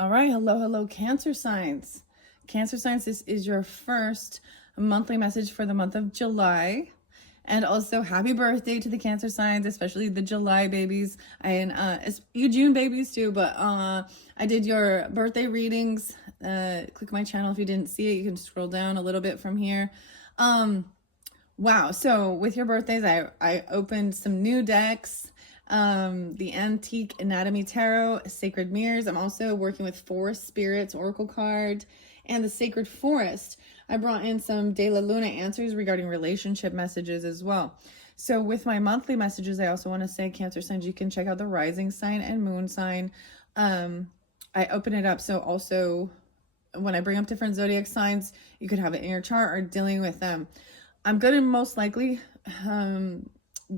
All right, hello, Cancer signs. Cancer signs, this is your first monthly message for the month of July. And also, happy birthday to the Cancer signs, especially the July babies and you June babies too. But I did your birthday readings. Click my channel if you didn't see it. You can scroll down a little bit from here. Wow. So with your birthdays, I opened some new decks. The Antique Anatomy Tarot, Sacred Mirrors. I'm also working with Forest Spirits Oracle card and the Sacred Forest. I brought in some De La Luna answers regarding relationship messages as well. So with my monthly messages, I also want to say, Cancer signs, you can check out the rising sign and moon sign. I open it up. So also when I bring up different zodiac signs, you could have it in your chart or dealing with them. I'm going to most likely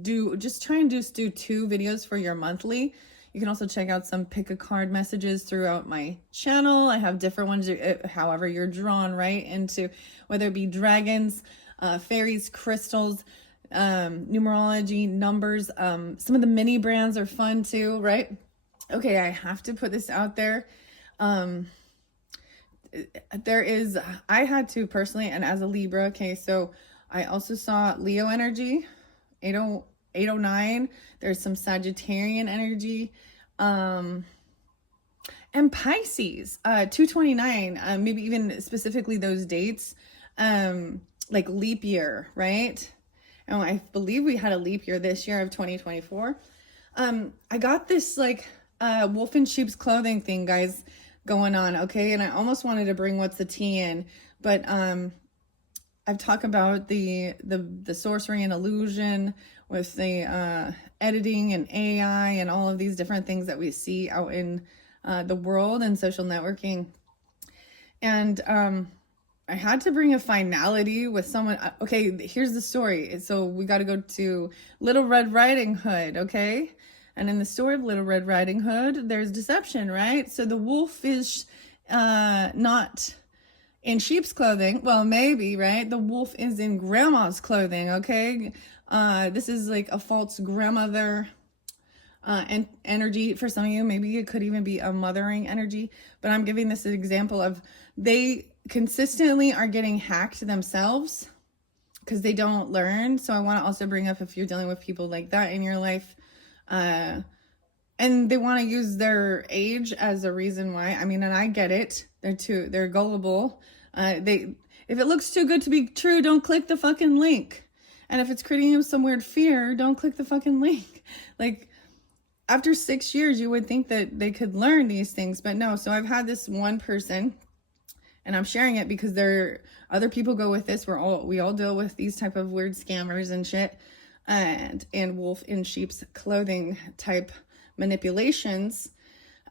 do 2 videos for your monthly. You can also check out some pick a card messages throughout my channel. I have different ones, however you're drawn right into, whether it be dragons, fairies, crystals, numerology, numbers. Some of the mini brands are fun too, right? Okay, I have to put this out there. I had to personally, and as a Libra, okay, so I also saw Leo energy, 809. There's some Sagittarian energy, and Pisces, 229, maybe even specifically those dates, like leap year, right? And I believe we had a leap year this year of 2024. I got this like wolf in sheep's clothing thing, guys, going on, okay? And I almost wanted to bring what's the tea in, but I've talked about the sorcery and illusion with the editing and AI and all of these different things that we see out in the world and social networking. And I had to bring a finality with someone. Okay, here's the story. So we got to go to Little Red Riding Hood, okay? And in the story of Little Red Riding Hood, there's deception, right? So the wolf is not in sheep's clothing. Well, maybe, right? The wolf is in grandma's clothing, okay? This is like a false grandmother and energy for some of you. Maybe it could even be a mothering energy, but I'm giving this an example of they consistently are getting hacked themselves because they don't learn. So I want to also bring up, if you're dealing with people like that in your life, and they want to use their age as a reason why. I mean, and I get it. They're gullible. If it looks too good to be true, don't click the fucking link. And if it's creating you some weird fear, don't click the fucking link. Like, after 6 years, you would think that they could learn these things, but no. So I've had this one person, and I'm sharing it because other people go with this. We all deal with these type of weird scammers and shit, and wolf in sheep's clothing type manipulations.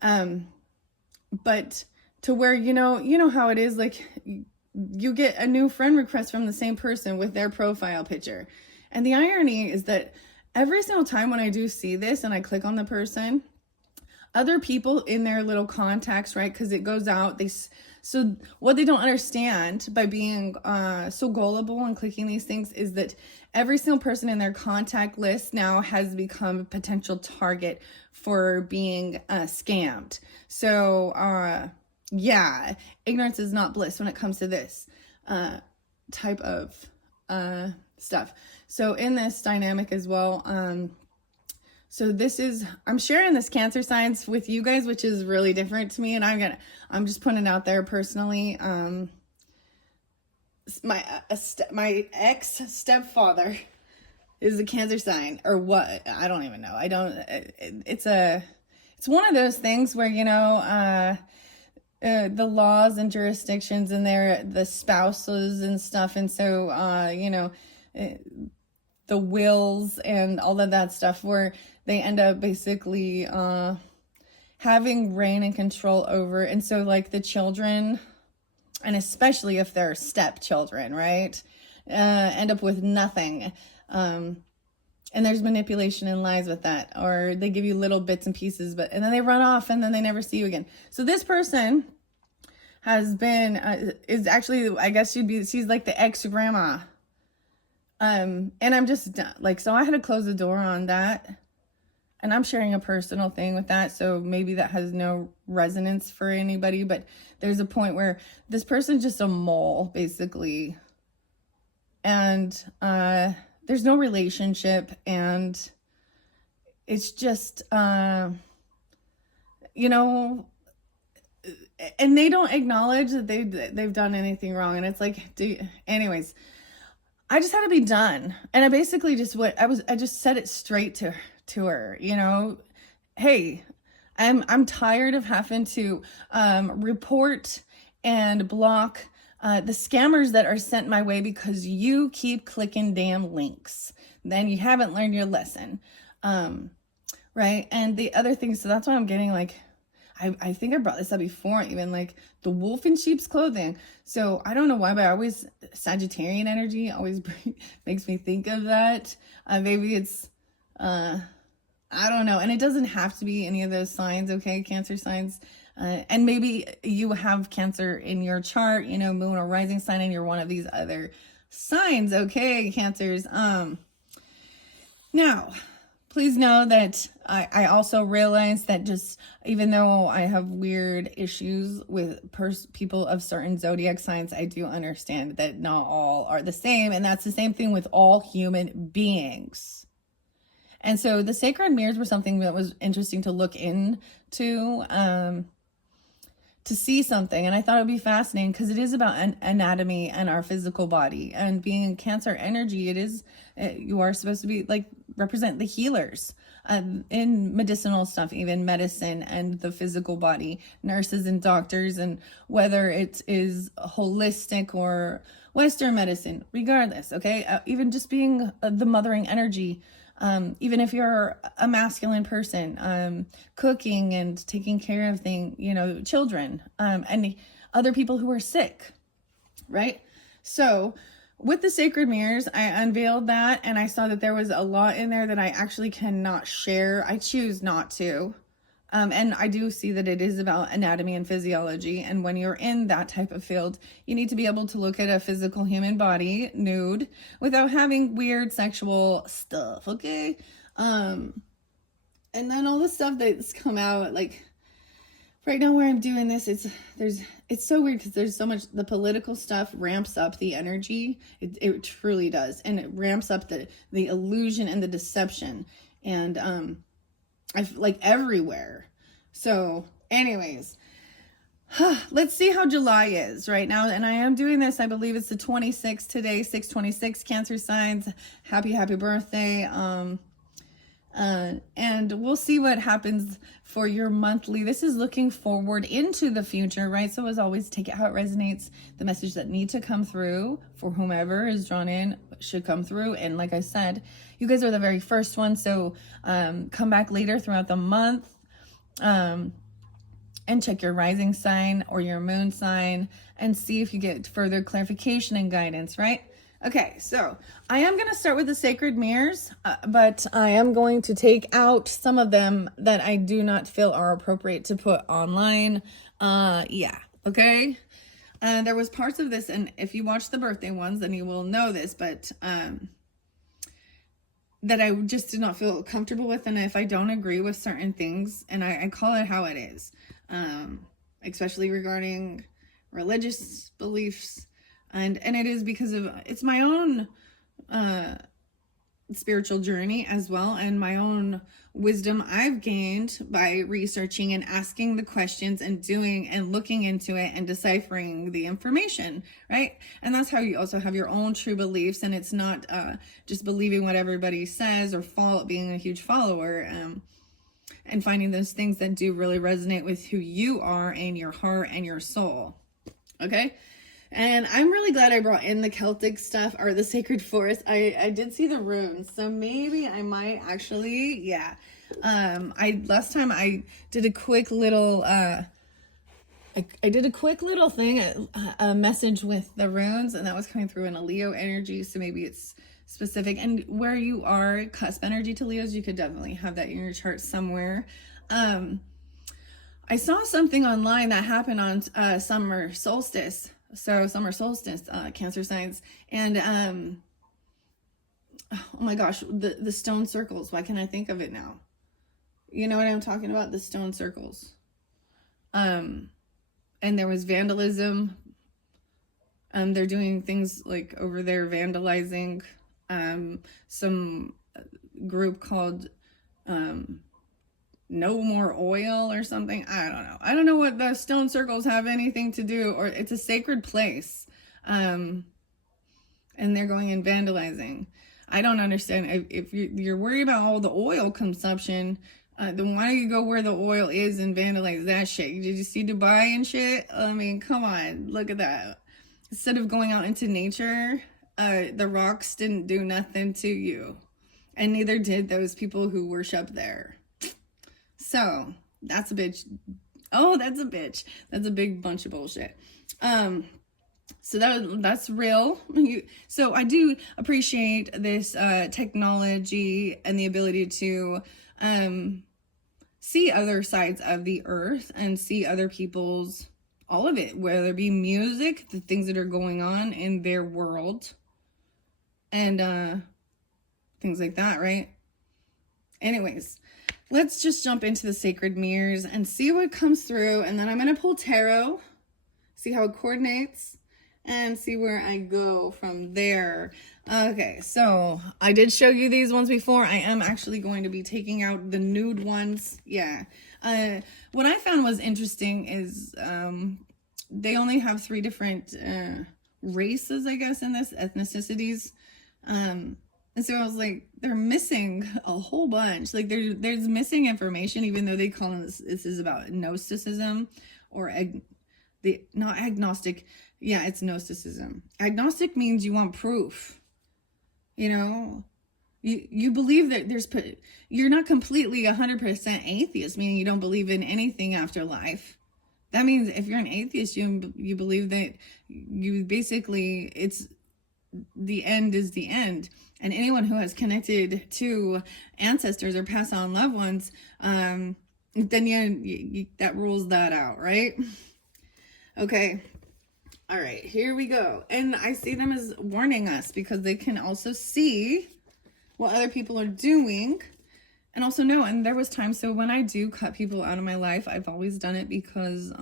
But to where, you know how it is, like you get a new friend request from the same person with their profile picture. And the irony is that every single time when I do see this and I click on the person, other people in their little contacts, right? Because it goes out. So what they don't understand by being so gullible and clicking these things is that every single person in their contact list now has become a potential target for being scammed. So yeah, ignorance is not bliss when it comes to this type of stuff. So in this dynamic as well, so I'm sharing this Cancer signs with you guys, which is really different to me. And I'm just putting it out there personally. My ex stepfather is a Cancer sign, or what? I don't even know. It's one of those things where, the laws and jurisdictions and the spouses and stuff. And so, the wills and all of that stuff, where they end up basically having reign and control over. And so like the children, and especially if they're stepchildren, right, end up with nothing. And there's manipulation and lies with that, or they give you little bits and pieces, and then they run off and then they never see you again. So this person has been, is actually, I guess she's like the ex-grandma. And I'm just like, so I had to close the door on that. and I'm sharing a personal thing with that, so maybe that has no resonance for anybody, but there's a point where this person's just a mole, basically. And there's no relationship, and it's just, you know, and they don't acknowledge that they've done anything wrong. And it's like, anyways, I just had to be done. And I basically just I just said it straight to her, you know, hey, I'm tired of having to report and block the scammers that are sent my way because you keep clicking damn links. Then you haven't learned your lesson. Right. And the other thing, so that's why I'm getting like, I think I brought this up before, even like the wolf in sheep's clothing. So I don't know why, but I always, Sagittarian energy always makes me think of that. Maybe it's, I don't know. And it doesn't have to be any of those signs. Okay. Cancer signs. And maybe you have Cancer in your chart, you know, moon or rising sign, and you're one of these other signs. Okay. Cancers. Now, please know that I also realize that just even though I have weird issues with people of certain zodiac signs, I do understand that not all are the same. And that's the same thing with all human beings. And so the sacred mirrors were something that was interesting to look into, to see something. And I thought it would be fascinating because it is about anatomy and our physical body. And being in Cancer energy, it is, you are supposed to be like, represent the healers in medicinal stuff, even medicine and the physical body, nurses and doctors, and whether it is holistic or Western medicine, regardless. Okay. Even just being the mothering energy. Even if you're a masculine person, cooking and taking care of things, you know, children, and other people who are sick, right? So with the sacred mirrors, I unveiled that, and I saw that there was a lot in there that I actually cannot share. I choose not to. And I do see that it is about anatomy and physiology. And when you're in that type of field, you need to be able to look at a physical human body nude without having weird sexual stuff. Okay. And then all the stuff that's come out, like right now where I'm doing this, it's so weird because there's so much, the political stuff ramps up the energy. It truly does. And it ramps up the illusion and the deception. And, like everywhere. So anyways, let's see how July is right now. And I am doing this, I believe it's the 26th today, 6/26, Cancer signs. Happy birthday. And we'll see what happens for your monthly. This is looking forward into the future, right? So as always, take it how it resonates. The message that needs to come through for whomever is drawn in should come through. And like I said, you guys are the very first one. So come back later throughout the month and check your rising sign or your moon sign and see if you get further clarification and guidance, right? Okay, so I am going to start with the sacred mirrors, but I am going to take out some of them that I do not feel are appropriate to put online. Yeah, okay. There was parts of this, and if you watch the birthday ones, then you will know this, but that I just did not feel comfortable with, and if I don't agree with certain things, and I call it how it is, especially regarding religious beliefs. And it is because of, it's my own spiritual journey as well, and my own wisdom I've gained by researching and asking the questions and doing and looking into it and deciphering the information, right? And that's how you also have your own true beliefs, and it's not just believing what everybody says or being a huge follower, and finding those things that do really resonate with who you are and your heart and your soul. Okay. And I'm really glad I brought in the Celtic stuff or the sacred forest. I did see the runes, so maybe I might actually, yeah. Last time I did a quick little, I did a quick little thing, a message with the runes, and that was coming through in a Leo energy, so maybe it's specific. And where you are cusp energy to Leos, you could definitely have that in your chart somewhere. I saw something online that happened on summer solstice. So summer solstice, Cancer signs, and oh my gosh, the stone circles. Why can't I think of it now? You know what I'm talking about? The stone circles. And there was vandalism. They're doing things like over there vandalizing some group called No More Oil or something. I don't know. I don't know what the stone circles have anything to do, or it's a sacred place. And they're going and vandalizing. I don't understand. If you're worried about all the oil consumption, then why don't you go where the oil is and vandalize that shit? Did you see Dubai and shit? I mean, come on, look at that. Instead of going out into nature, the rocks didn't do nothing to you. And neither did those people who worship there. So, that's a bitch. Oh, that's a bitch. That's a big bunch of bullshit. So that's real. So I do appreciate this technology and the ability to see other sides of the earth and see other people's, all of it, whether it be music, the things that are going on in their world, and things like that, right? Anyways, let's just jump into the sacred mirrors and see what comes through, and then I'm going to pull tarot, see how it coordinates, and see where I go from there. Okay, so I did show you these ones before. I am actually going to be taking out the nude ones. Yeah. What I found was interesting is they only have 3 different races, I guess, in this, ethnicities. And so I was like, they're missing a whole bunch. Like there's missing information, even though they call this is about Gnosticism, or not agnostic. Yeah, it's Gnosticism. Agnostic means you want proof. You know, you believe that you're not completely 100% atheist, meaning you don't believe in anything after life. That means if you're an atheist, you believe that you basically, it's the end is the end. And anyone who has connected to ancestors or passed on loved ones, then that rules that out, right? Okay. All right, here we go. And I see them as warning us because they can also see what other people are doing and also know. And there was times, so when I do cut people out of my life, I've always done it because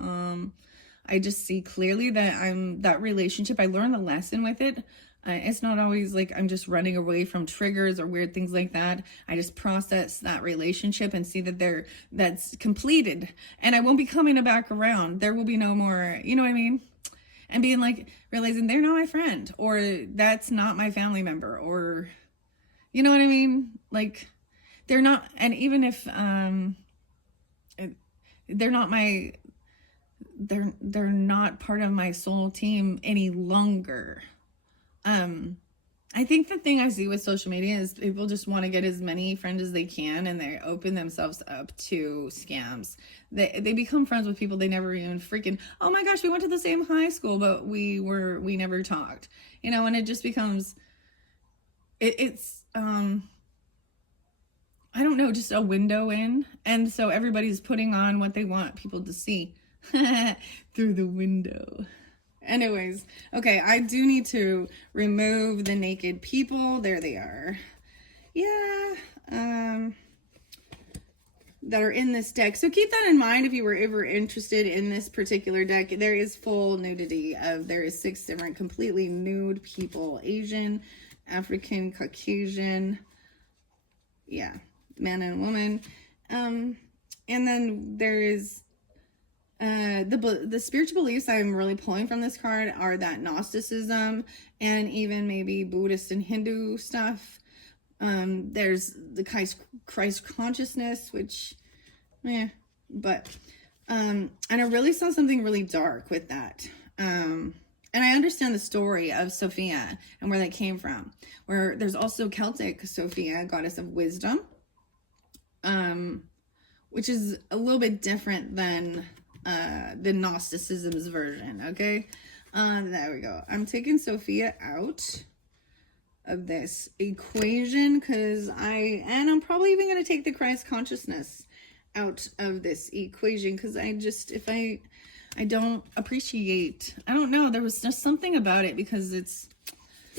I just see clearly that that relationship, I learned the lesson with it. It's not always like I'm just running away from triggers or weird things like that. I just process that relationship and see that that's completed, and I won't be coming back around. There will be no more, you know what I mean? And being like, realizing they're not my friend, or that's not my family member, or, you know what I mean? Like, they're not, and even if they're not they're not part of my soul team any longer. I think the thing I see with social media is people just want to get as many friends as they can, and they open themselves up to scams. They become friends with people they never even freaking, oh my gosh, we went to the same high school, but we never talked, you know, and it just becomes, it's, I don't know, just a window in. And so everybody's putting on what they want people to see through the window. Anyways, okay, I do need to remove the naked people. There they are. Yeah, that are in this deck. So keep that in mind if you were ever interested in this particular deck. There is full nudity there is 6 different completely nude people. Asian, African, Caucasian, yeah, man and woman. And then there is the spiritual beliefs I'm really pulling from this card are that Gnosticism and even maybe Buddhist and Hindu stuff. There's the Christ consciousness, which, but, and I really saw something really dark with that. And I understand the story of Sophia and where that came from, where there's also Celtic Sophia, goddess of wisdom, which is a little bit different than the Gnosticism's version. Okay, there we go. I'm taking Sophia out of this equation because I'm probably even going to take the Christ consciousness out of this equation because I don't appreciate, I don't know, there was just something about it because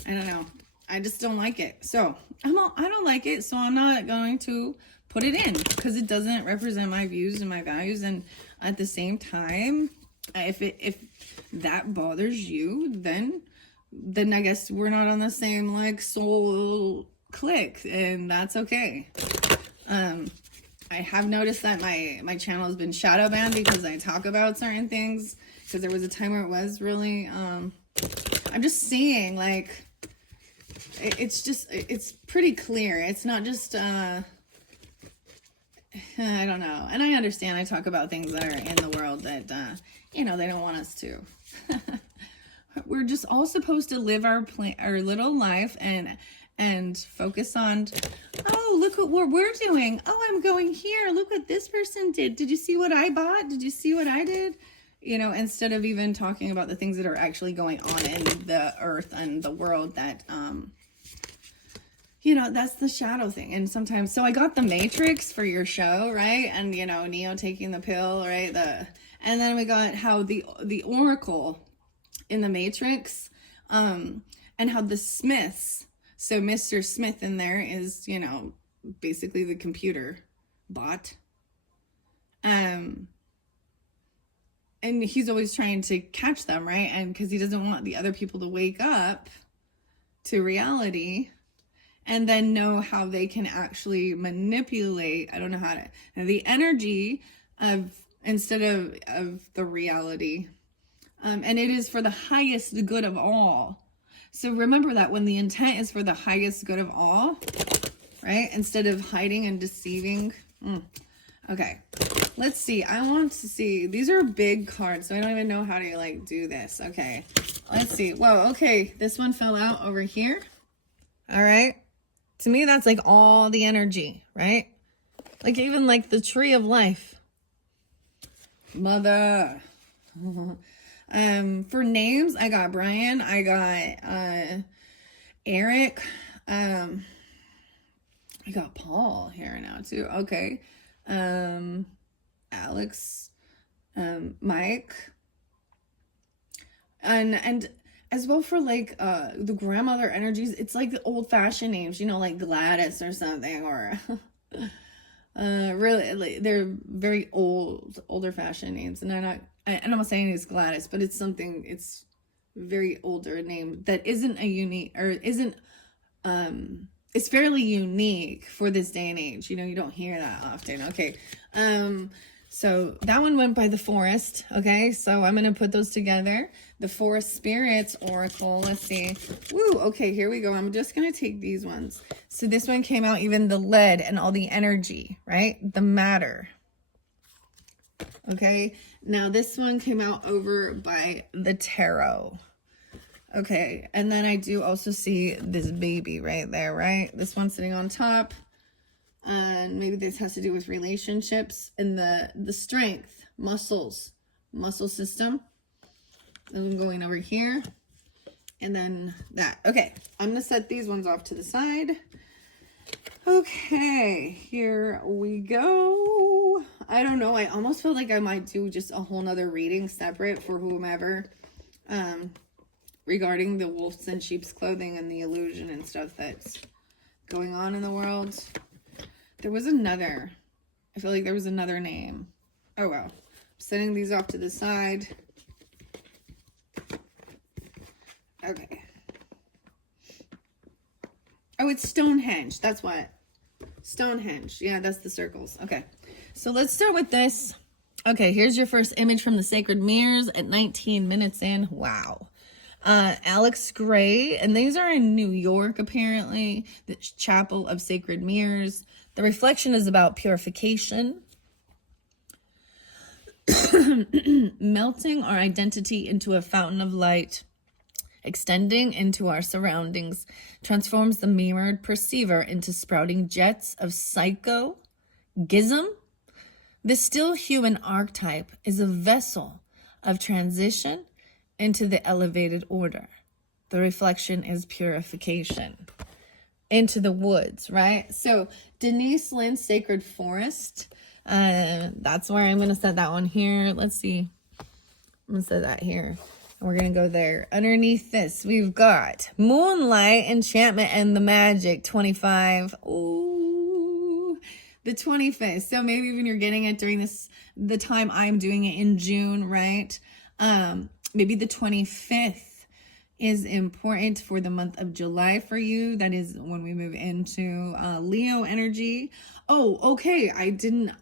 I don't know, I just don't like it. So I don't like it, so I'm not going to put it in, because it doesn't represent my views and my values. And at the same time, if that bothers you, then I guess we're not on the same like soul click, and that's okay. I have noticed that my channel has been shadow banned because I talk about certain things, because there was a time where it was really I'm just saying, like, it's pretty clear. It's not just I don't know. And I understand I talk about things that are in the world that you know, they don't want us to. We're just all supposed to live our little life and focus on, oh, look at what we're doing. Oh, I'm going here. Look what this person did. Did you see what I bought? Did you see what I did? You know, instead of even talking about the things that are actually going on in the earth and the world that, you know, that's the shadow thing. And sometimes, so I got the Matrix for your show, right? And, you know, Neo taking the pill, right? And then we got how the Oracle in the Matrix, and how the Smiths, so Mr. Smith in there is, you know, basically the computer bot. And he's always trying to catch them, right? And because he doesn't want the other people to wake up to reality and then know how they can actually manipulate, I don't know how to, the energy of, instead of the reality. And it is for the highest good of all. So remember that when the intent is for the highest good of all, right? Instead of hiding and deceiving. Okay, let's see. I want to see. These are big cards, so I don't even know how to like do this. Okay, let's see. Whoa, okay. This one fell out over here. All right. To me, that's like all the energy, right? Like even like the tree of life. Mother. For names, I got Brian, I got Eric, I got Paul here now too. Okay. Alex, Mike, and as well for like the grandmother energies, it's like the old-fashioned names, you know, like Gladys or something, or really like, they're very older fashioned names. And I'm not saying it's Gladys, but it's something, it's very older name that isn't a unique, or isn't it's fairly unique for this day and age. You know, you don't hear that often. Okay. So that one went by the Forest. Okay. So I'm going to put those together. The Forest Spirits Oracle. Let's see. Woo. Okay. Here we go. I'm just going to take these ones. So this one came out, even the lead and all the energy, right? The matter. Okay. Now this one came out over by the Tarot. Okay, and then I do also see this baby right there, right? This one sitting on top. And maybe this has to do with relationships and the strength, muscle system. Then I'm going over here. And then that. Okay, I'm going to set these ones off to the side. Okay, here we go. I don't know. I almost feel like I might do just a whole nother reading separate for whomever. Regarding the wolves and sheep's clothing and the illusion and stuff that's going on in the world. There was another, I feel like there was another name. Oh, well. I'm setting these off to the side. Okay. Oh, it's Stonehenge. That's what. Stonehenge. Yeah, that's the circles. Okay. So let's start with this. Okay, here's your first image from the Sacred Mirrors at 19 minutes in. Wow. Alex Gray, and these are in New York, apparently, the Chapel of Sacred Mirrors. The reflection is about purification, melting our identity into a fountain of light, extending into our surroundings, transforms the mirrored perceiver into sprouting jets of psycho-gism. The still human archetype is a vessel of transition into the elevated order. The reflection is purification into the woods, right? So Denise Linn's Sacred Forest, that's where I'm going to set that one here. Let's see. I'm going to set that here. And we're going to go there. Underneath this, we've got Moonlight, Enchantment, and the Magic, 25. Ooh, The 25th. So maybe even you're getting it during the time I'm doing it in June, right? Maybe the 25th is important for the month of July for you. That is when we move into Leo energy. Oh, okay.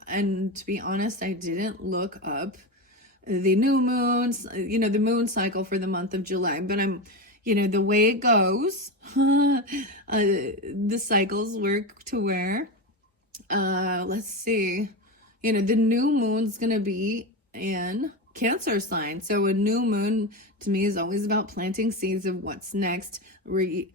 And to be honest, I didn't look up the new moons, the moon cycle for the month of July, but the way it goes, the cycles work to where, let's see, the new moon's going to be in Cancer sign. So a new moon to me is always about planting seeds of what's next. The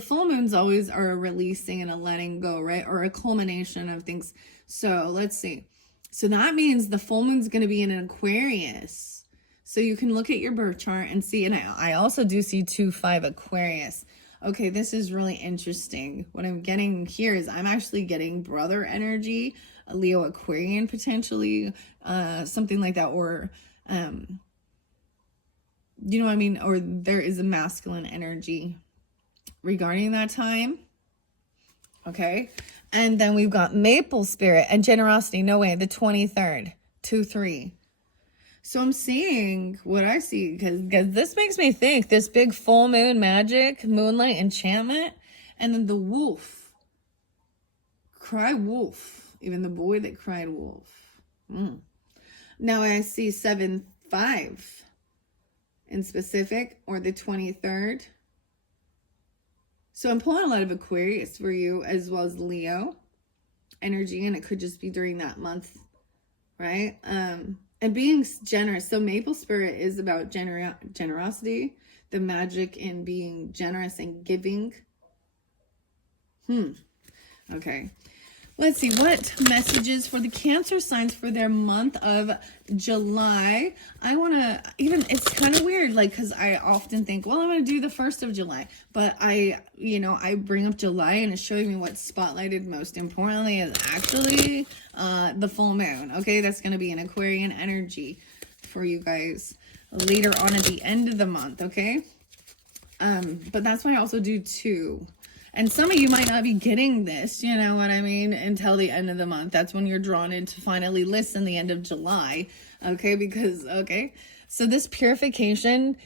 full moons always are a releasing and a letting go, right? Or a culmination of things. So let's see. So that means the full moon's going to be in an Aquarius. So you can look at your birth chart and see, and I also do see 2-5 Aquarius. Okay, this is really interesting. What I'm getting here is I'm actually getting brother energy, a Leo Aquarian potentially, something like that, or you know what I mean? Or there is a masculine energy regarding that time. Okay. And then we've got maple spirit and generosity. No way. The 23rd, 2-3. So I'm seeing what I see because this makes me think this big full moon magic, moonlight enchantment, and then the wolf. Cry wolf. Even the boy that cried wolf. Now I see 7-5 in specific, or the 23rd. So I'm pulling a lot of Aquarius for you as well as Leo energy, and it could just be during that month, right? And being generous. So maple spirit is about generosity, the magic in being generous and giving. Okay. Let's see what messages for the Cancer signs for their month of July. I want to it's kind of weird, like, because I often think, well, I'm going to do the 1st of July, but I bring up July and it's showing me what's spotlighted most importantly is actually the full moon. Okay, that's going to be an Aquarian energy for you guys later on at the end of the month. Okay, but that's why I also do 2. And some of you might not be getting this, you know what I mean, until the end of the month. That's when you're drawn in to finally listen the end of July, okay? So this purification,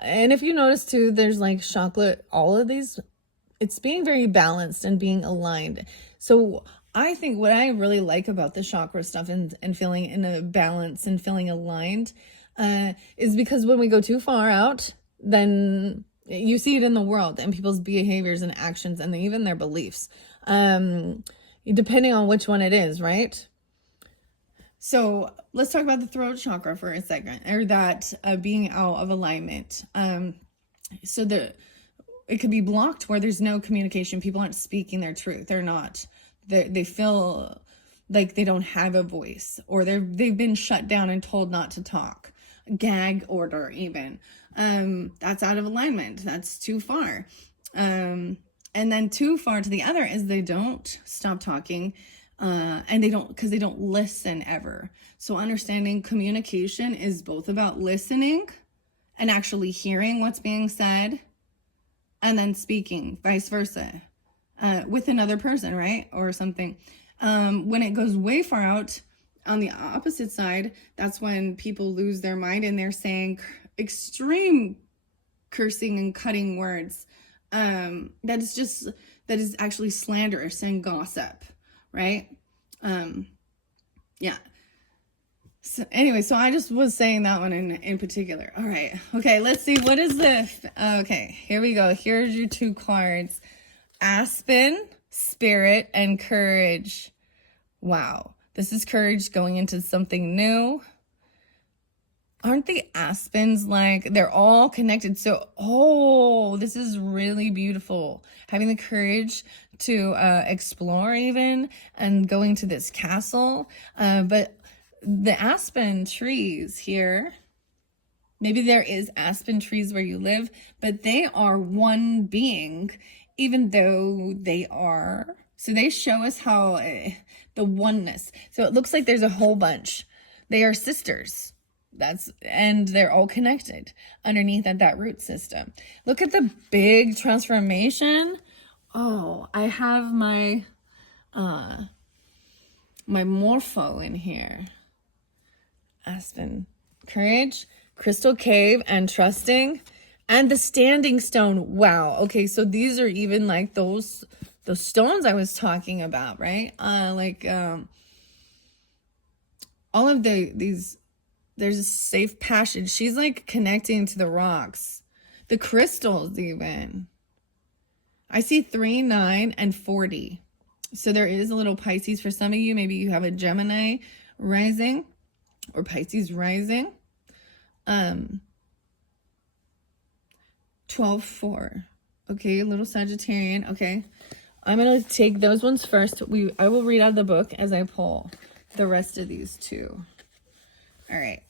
and if you notice too, there's like chocolate, all of these, it's being very balanced and being aligned. So I think what I really like about the chakra stuff and feeling in a balance and feeling aligned is because when we go too far out, then you see it in the world and people's behaviors and actions and even their beliefs, depending on which one it is, right? So let's talk about the throat chakra for a second, or that being out of alignment. So it could be blocked where there's no communication. People aren't speaking their truth. They feel like they don't have a voice, or they've been shut down and told not to talk. Gag order even. That's out of alignment. That's too far. And then too far to the other is they don't stop talking, and because they don't listen ever. So understanding communication is both about listening and actually hearing what's being said, and then speaking, vice versa, with another person, right? Or something. When it goes way far out on the opposite side, that's when people lose their mind and they're saying extreme cursing and cutting words. That is actually slanderous and gossip, right? Yeah. So anyway, so I just was saying that one in particular. All right. Okay, let's see. What is this? Okay, here we go. Here's your 2 cards. Aspen, Spirit, and Courage. Wow. This is courage going into something new. Aren't the aspens like they're all connected? So, this is really beautiful. Having the courage to explore even and going to this castle. But the aspen trees here, maybe there is aspen trees where you live, but they are one being, even though they are. So they show us how the oneness. So it looks like there's a whole bunch. They are sisters. And they're all connected underneath at that root system. Look at the big transformation. Oh, I have my my Morpho in here. Aspen, Courage, Crystal Cave, and Trusting, and the Standing Stone. Wow. Okay, so these are even like those stones I was talking about, right? All of these. There's a safe passage. She's like connecting to the rocks, the crystals even. I see 3, 9, and 40. So there is a little Pisces for some of you. Maybe you have a Gemini rising or Pisces rising. 12, 4. Okay, a little Sagittarian. Okay. I'm going to take those ones first. I will read out of the book as I pull the rest of these too. All right.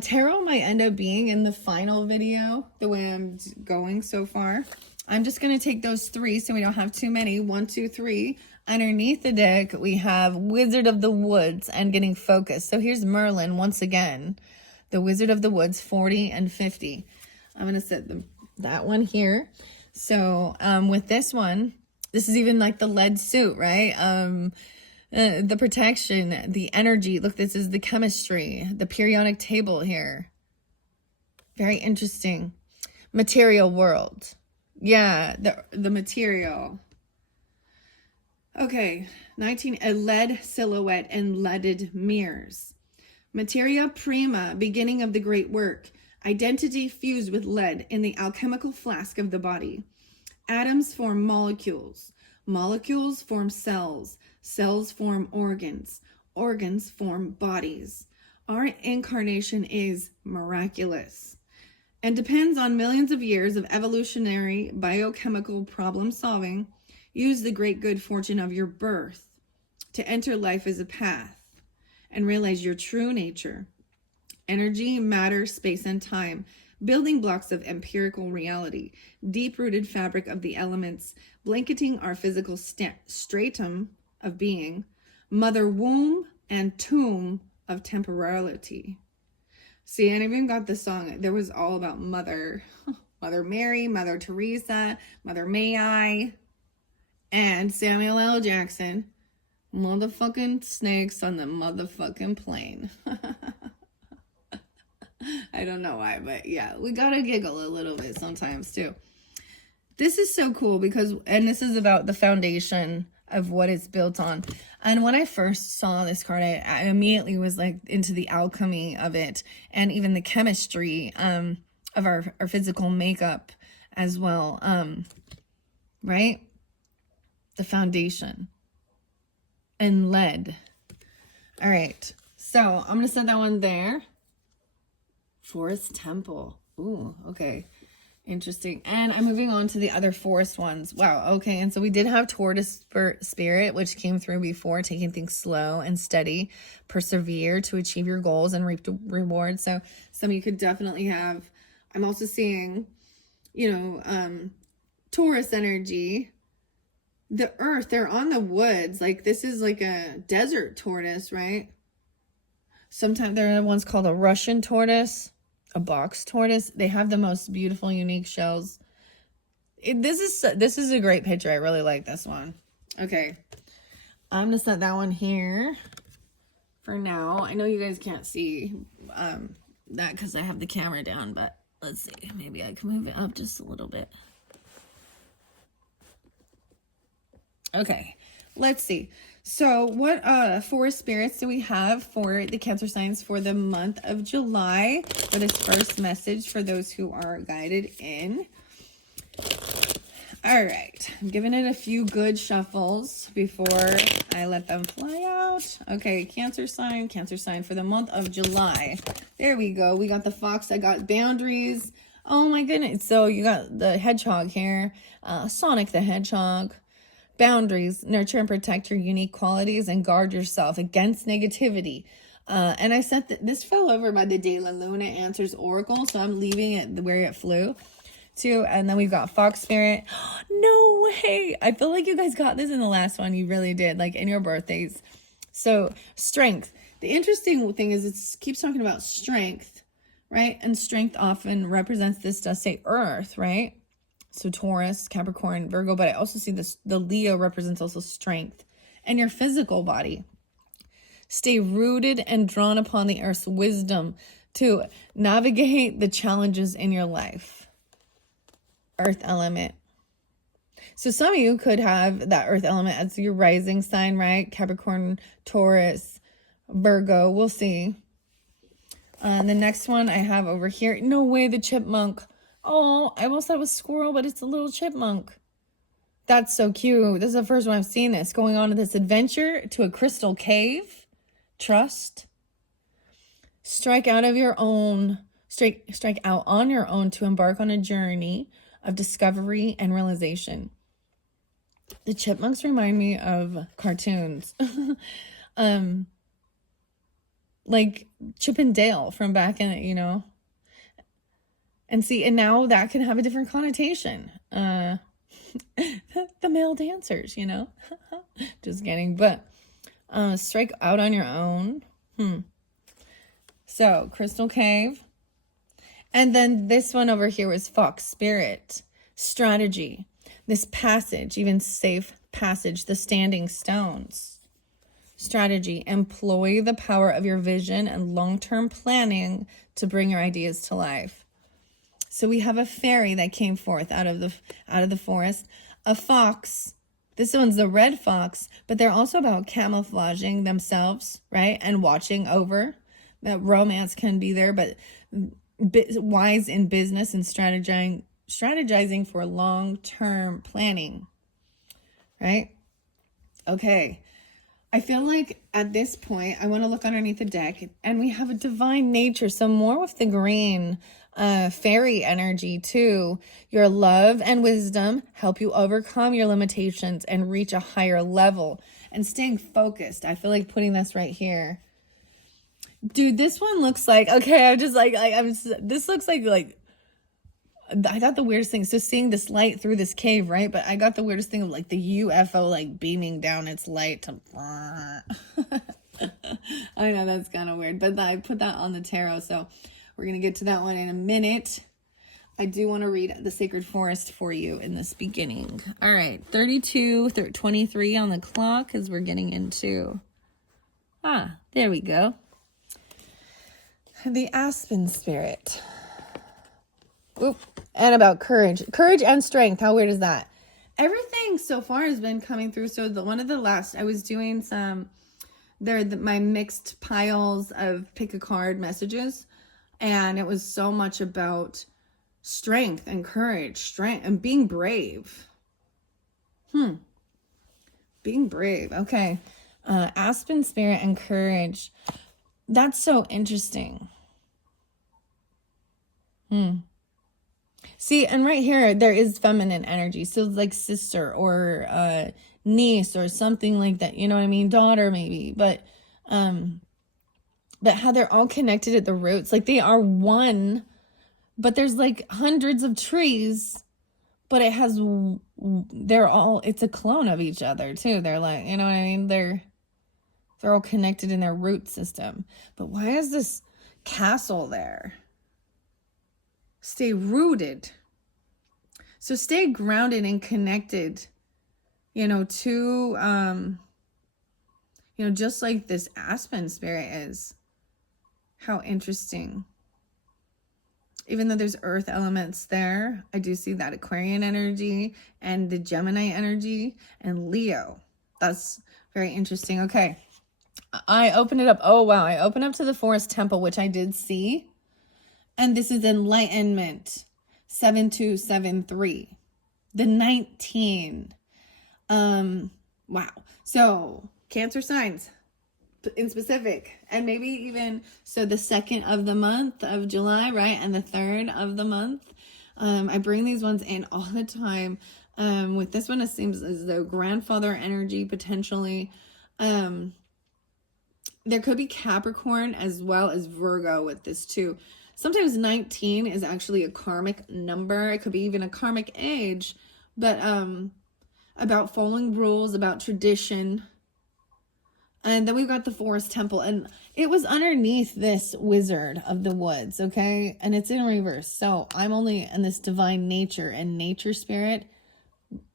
Tarot might end up being in the final video, the way I'm going so far. I'm just going to take those 3 so we don't have too many. 1, 2, 3. Underneath the deck, we have Wizard of the Woods and Getting Focused. So here's Merlin once again. The Wizard of the Woods, 40 and 50. I'm going to set that one here. So with this one, this is even like the lead suit, right? The protection, the energy. Look, this is the chemistry, the periodic table here. Very interesting. Material world. Yeah, the material. Okay, 19, a lead silhouette and leaded mirrors. Materia prima, beginning of the great work. Identity fused with lead in the alchemical flask of the body. Atoms form molecules. Molecules form cells. Cells form organs. Organs form bodies. Our incarnation is miraculous and depends on millions of years of evolutionary biochemical problem solving. Use the great good fortune of your birth to enter life as a path and realize your true nature. Energy, matter, space, and time, building blocks of empirical reality, deep-rooted fabric of the elements, blanketing our physical stratum of being, mother womb and tomb of temporality. See, and I even got the song. There was all about Mother Mary, Mother Teresa, Mother May I, and Samuel L. Jackson. Motherfucking snakes on the motherfucking plane. I don't know why, but yeah, we gotta giggle a little bit sometimes too. This is so cool because, and this is about the foundation of what it's built on. And when I first saw this card, I immediately was like into the alchemy of it and even the chemistry of our physical makeup as well. Right? The foundation and lead. All right. So I'm going to set that one there. Forest Temple. Ooh, okay. Interesting. And I'm moving on to the other forest ones. Wow. Okay. And so we did have Tortoise Spirit, which came through before, taking things slow and steady, persevere to achieve your goals and reap the reward. So some of you could definitely have, I'm also seeing, Taurus energy, the earth, they're on the woods. Like this is like a desert tortoise, right? Sometimes there are ones called a Russian tortoise. A box tortoise. They have the most beautiful, unique shells. This is a great picture. I really like this one. Okay. I'm going to set that one here for now. I know you guys can't see that because I have the camera down, but let's see. Maybe I can move it up just a little bit. Okay. Let's see. So what forest spirits do we have for the Cancer signs for the month of July for this first message for those who are guided in? All right. I'm giving it a few good shuffles before I let them fly out. Okay, Cancer sign for the month of July. There we go. We got the fox. I got boundaries. Oh my goodness. So you got the hedgehog here. Sonic the Hedgehog. Boundaries, nurture and protect your unique qualities and guard yourself against negativity. And I said that this fell over by the De La Luna Answers Oracle, so I'm leaving it where it flew to. And then we've got Fox Spirit. No way! I feel like you guys got this in the last one. You really did, like in your birthdays. So strength. The interesting thing is it keeps talking about strength, right? And strength often represents, this does say earth, right? So Taurus, Capricorn, Virgo, but I also see this, the Leo represents also strength and your physical body. Stay rooted and drawn upon the earth's wisdom to navigate the challenges in your life. Earth element. So some of you could have that earth element as your rising sign, right? Capricorn, Taurus, Virgo, we'll see. The next one I have over here. No way, the chipmunk. Oh, I almost thought it was squirrel, but it's a little chipmunk. That's so cute. This is the first one I've seen this. Going on this adventure to a crystal cave. Trust. Strike out on your own to embark on a journey of discovery and realization. The chipmunks remind me of cartoons. Like Chip and Dale from back in it, you know. And see, and now that can have a different connotation. The male dancers, you know. Just kidding. But strike out on your own. So, Crystal Cave. And then this one over here was Fox Spirit. Strategy. This passage, even safe passage, the standing stones. Strategy. Employ the power of your vision and long-term planning to bring your ideas to life. So we have a fairy that came forth out of the forest. A fox. This one's the red fox, but they're also about camouflaging themselves, right? And watching over. That romance can be there, but wise in business and strategizing for long-term planning, right? Okay. I feel like at this point, I want to look underneath the deck, and we have a divine nature. So more with the green fairy energy too. Your love and wisdom help you overcome your limitations and reach a higher level. And staying focused. I feel like putting this right here. Dude, this one looks like, okay, I'm just like this looks like I got the weirdest thing. So seeing this light through this cave, right? But I got the weirdest thing of like the UFO like beaming down its light to I know that's kind of weird, but I put that on the tarot, so we're going to get to that one in a minute. I do want to read the Sacred Forest for you in this beginning. All right, 23 on the clock as we're getting into. There we go. The Aspen Spirit. Oop. And about courage. Courage and strength. How weird is that? Everything so far has been coming through. So one of the last, I was doing some, my mixed piles of pick a card messages. And it was so much about strength and courage, strength and being brave. Being brave. Okay. Aspen Spirit and courage. That's so interesting. See, and right here, there is feminine energy. So it's like sister or niece or something like that. You know what I mean? Daughter, maybe. But how they're all connected at the roots. Like they are one, but there's like hundreds of trees, but it's a clone of each other too. They're like, you know what I mean? They're all connected in their root system. But why is this castle there? Stay rooted. So stay grounded and connected, to, just like this Aspen Spirit is. How interesting. Even though there's earth elements there, I do see that Aquarian energy and the Gemini energy and Leo. That's very interesting. Okay. I opened it up. Oh, wow. I opened up to the Forest Temple, which I did see. And this is Enlightenment 7273. The 19. Wow. So Cancer signs in specific, and maybe even so the 2nd of the month of July, right? And the 3rd of the month. I bring these ones in all the time. With this one, it seems as though grandfather energy potentially. There could be Capricorn as well as Virgo with this too. Sometimes 19 is actually a karmic number. It could be even a karmic age, but about following rules, about tradition, And then we've got the forest temple, and it was underneath this wizard of the woods, okay? And it's in reverse. So I'm only in this divine nature and nature spirit.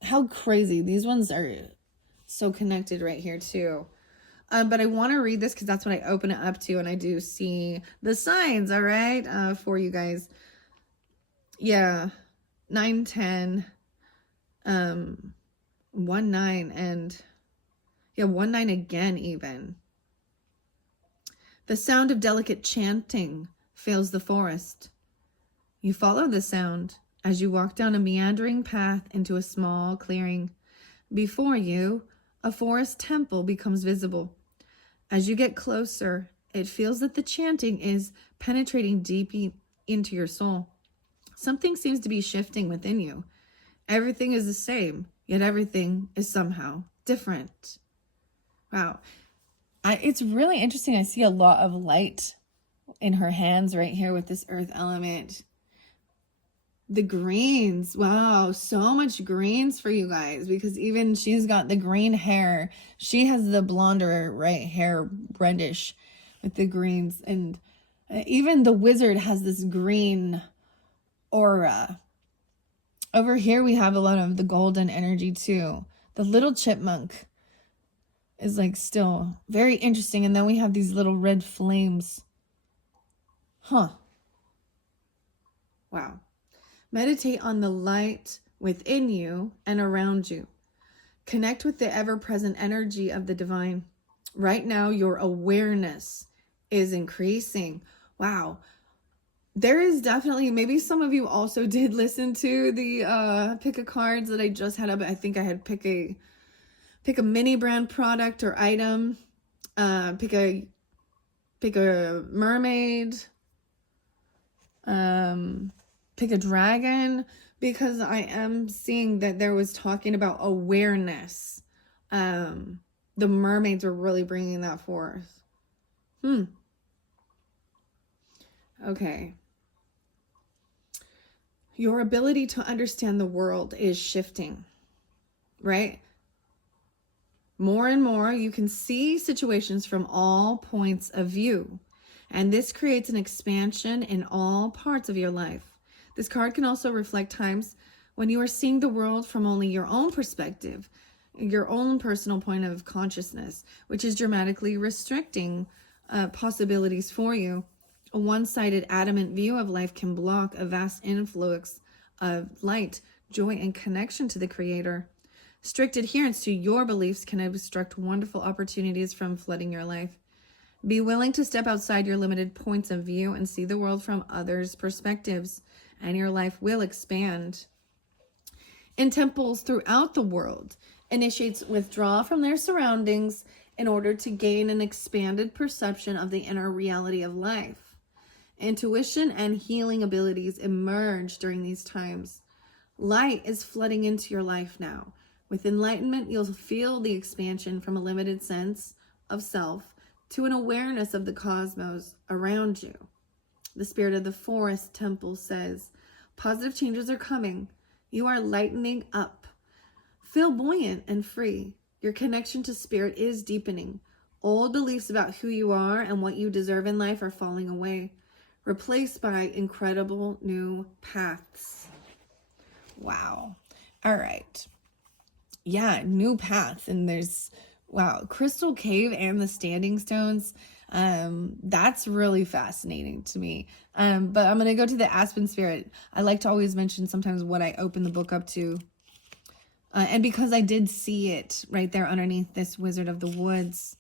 How crazy. These ones are so connected right here too. But I want to read this because that's what I open it up to, and I do see the signs, all right, for you guys. Yeah, 9, 10, 1, 9, and yeah, 1, 9 again even. The sound of delicate chanting fills the forest. You follow the sound as you walk down a meandering path into a small clearing. Before you, a forest temple becomes visible. As you get closer, it feels that the chanting is penetrating deep into your soul. Something seems to be shifting within you. Everything is the same, yet everything is somehow different. Wow. It's really interesting. I see a lot of light in her hands right here with this earth element. The greens. Wow. So much greens for you guys, because even she's got the green hair. She has the blonder right hair, reddish with the greens. And even the wizard has this green aura. Over here, we have a lot of the golden energy too. The little chipmunk is like still very interesting. And then we have these little red flames. Huh. Wow. Meditate on the light within you and around you. Connect with the ever-present energy of the divine. Right now, your awareness is increasing. Wow. There is definitely, maybe some of you also did listen to the pick a cards that I just had up. I think I had pick a mini brand product or item, pick a mermaid, pick a dragon, because I am seeing that there was talking about awareness. The mermaids were really bringing that forth. Okay. Your ability to understand the world is shifting, right? More and more, you can see situations from all points of view, and this creates an expansion in all parts of your life. This card can also reflect times when you are seeing the world from only your own perspective, your own personal point of consciousness, which is dramatically restricting possibilities for you. A one-sided, adamant view of life can block a vast influx of light, joy, and connection to the Creator. Strict adherence to your beliefs can obstruct wonderful opportunities from flooding your life. Be willing to step outside your limited points of view and see the world from others' perspectives, and your life will expand. In temples throughout the world, initiates withdraw from their surroundings in order to gain an expanded perception of the inner reality of life. Intuition and healing abilities emerge during these times. Light is flooding into your life now. With enlightenment, you'll feel the expansion from a limited sense of self to an awareness of the cosmos around you. The spirit of the forest temple says, positive changes are coming. You are lightening up. Feel buoyant and free. Your connection to spirit is deepening. Old beliefs about who you are and what you deserve in life are falling away, replaced by incredible new paths. Wow. All right. Yeah, new paths. And there's, wow, Crystal Cave and the Standing Stones. That's really fascinating to me. But I'm going to go to the Aspen Spirit. I like to always mention sometimes what I open the book up to. And because I did see it right there underneath this Wizard of the Woods,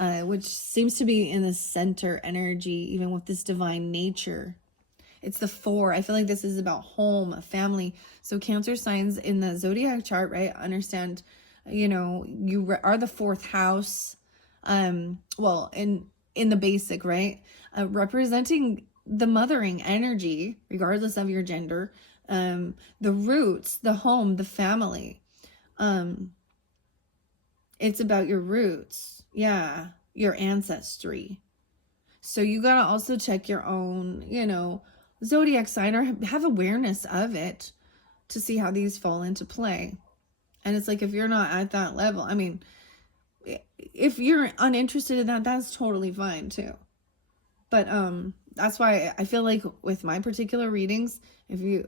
which seems to be in the center energy, even with this divine nature. It's the 4. I feel like this is about home, family. So Cancer signs in the zodiac chart, right? Understand, you know, you are the 4th house. Well, in the basic, right? Representing the mothering energy, regardless of your gender. The roots, the home, the family. It's about your roots. Yeah, your ancestry. So you got to also check your own, you know, zodiac sign, or have awareness of it to see how these fall into play. And it's like, if you're not at that level, I mean, if you're uninterested in that, that's totally fine too. But that's why I feel like with my particular readings, if you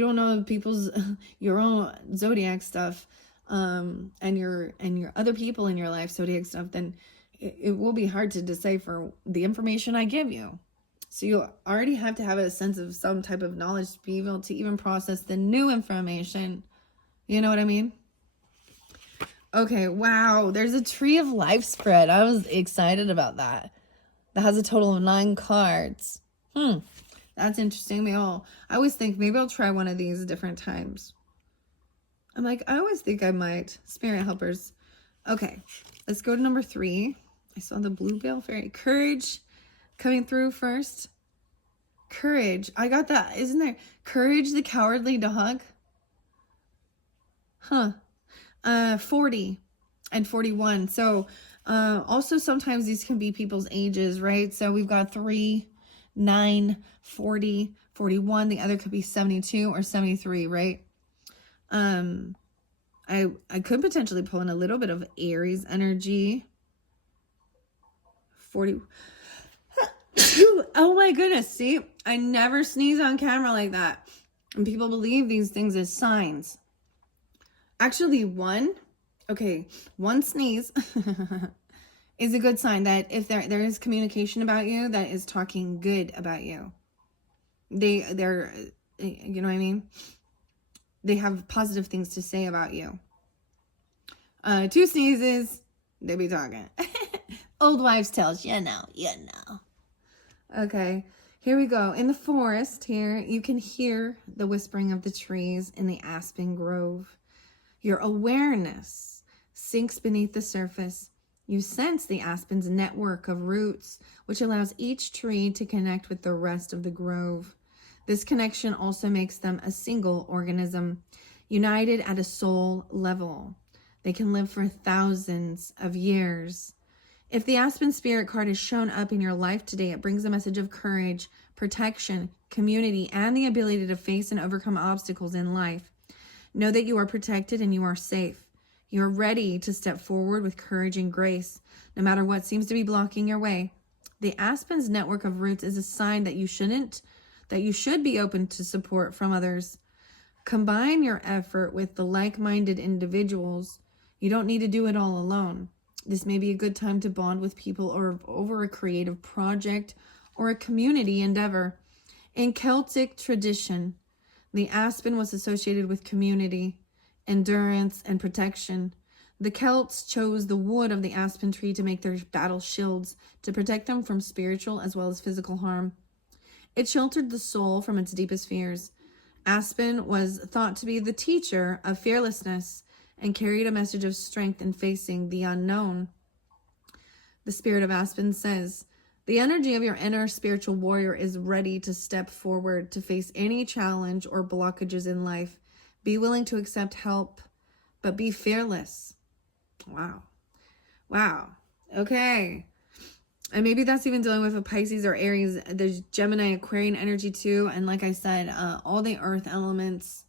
don't know people's your own zodiac stuff, and your other people in your life zodiac stuff, then it will be hard to decipher the information I give you. So you already have to have a sense of some type of knowledge to be able to even process the new information. You know what I mean? Okay, wow. There's a Tree of Life spread. I was excited about that. That has a total of 9 cards. That's interesting. I always think maybe I'll try one of these different times. I'm like, I always think I might. Spirit helpers. Okay, let's go to number 3. I saw the Bluebill Fairy. Courage coming through first. Courage. I got that. Isn't there? Courage the Cowardly Dog. 40 and 41. So also sometimes these can be people's ages, right? So we've got 3, 9, 40, 41. The other could be 72 or 73, right? I could potentially pull in a little bit of Aries energy. 40. Oh my goodness. See, I never sneeze on camera like that. And people believe these things as signs. Actually, one sneeze is a good sign that if there is communication about you that is talking good about you. They're, you know what I mean? They have positive things to say about you. 2 sneezes, they be talking. Old wives' tales, you know. Okay, here we go. In the forest here, you can hear the whispering of the trees in the aspen grove. Your awareness sinks beneath the surface. You sense the aspen's network of roots, which allows each tree to connect with the rest of the grove. This connection also makes them a single organism, united at a soul level. They can live for thousands of years. If the Aspen Spirit card is shown up in your life today, it brings a message of courage, protection, community, and the ability to face and overcome obstacles in life. Know that you are protected and you are safe. You are ready to step forward with courage and grace, no matter what seems to be blocking your way. The Aspen's network of roots is a sign that you should be open to support from others. Combine your effort with the like-minded individuals. You don't need to do it all alone. This may be a good time to bond with people or over a creative project or a community endeavor. In Celtic tradition, the aspen was associated with community, endurance, and protection. The Celts chose the wood of the aspen tree to make their battle shields to protect them from spiritual as well as physical harm. It sheltered the soul from its deepest fears. Aspen was thought to be the teacher of fearlessness and carried a message of strength in facing the unknown. The spirit of Aspen says, the energy of your inner spiritual warrior is ready to step forward to face any challenge or blockages in life. Be willing to accept help, but be fearless. Wow. Okay. And maybe that's even dealing with a Pisces or Aries. There's Gemini, Aquarian energy too. And like I said, all the earth elements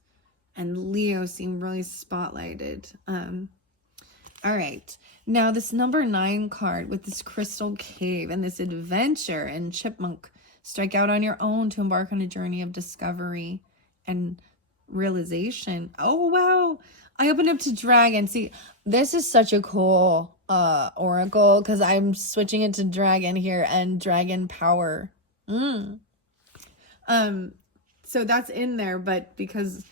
and Leo seem really spotlighted. All right. Now this number 9 card with this crystal cave and this adventure and chipmunk. Strike out on your own to embark on a journey of discovery and realization. Oh, wow. I opened up to dragon. See, this is such a cool oracle because I'm switching it to dragon here and dragon power. So that's in there, but because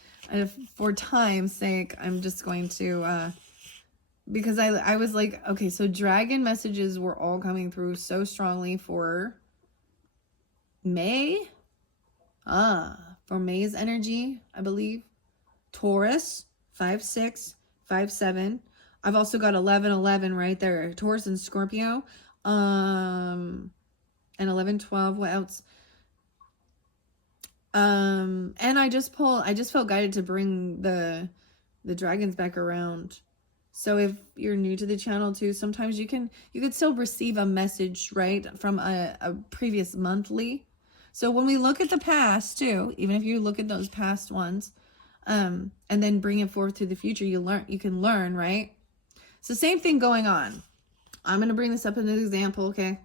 for time's sake, I'm just going to because I was like, okay, so dragon messages were all coming through so strongly for May. For May's energy, I believe. Taurus, 5-6, 5-7. I've also got 11-11 right there. Taurus and Scorpio. And 11-12. What else? And I just felt guided to bring the dragons back around. So if you're new to the channel too, sometimes you could still receive a message, right, from a previous monthly. So when we look at the past too, even if you look at those past ones, and then bring it forth to the future, you can learn, right? So same thing going on. I'm going to bring this up as an example, okay?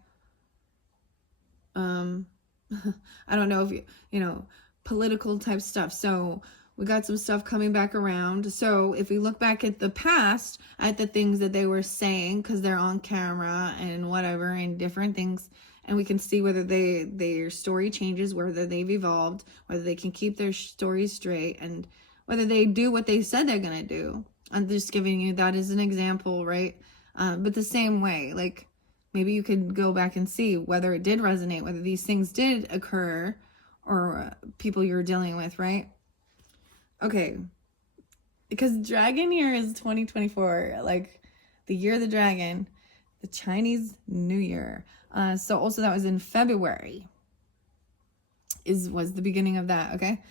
I don't know if you know, political type stuff. So we got some stuff coming back around. So if we look back at the past, at the things that they were saying, because they're on camera and whatever, and different things, and we can see whether their story changes, whether they've evolved, whether they can keep their story straight, and whether they do what they said they're going to do. I'm just giving you that as an example, right? But the same way, like, maybe you could go back and see whether it did resonate, whether these things did occur, or people you're dealing with, right? Okay. Because Dragon Year is 2024, like the year of the dragon, the Chinese New Year. So also that was in February, was the beginning of that, okay?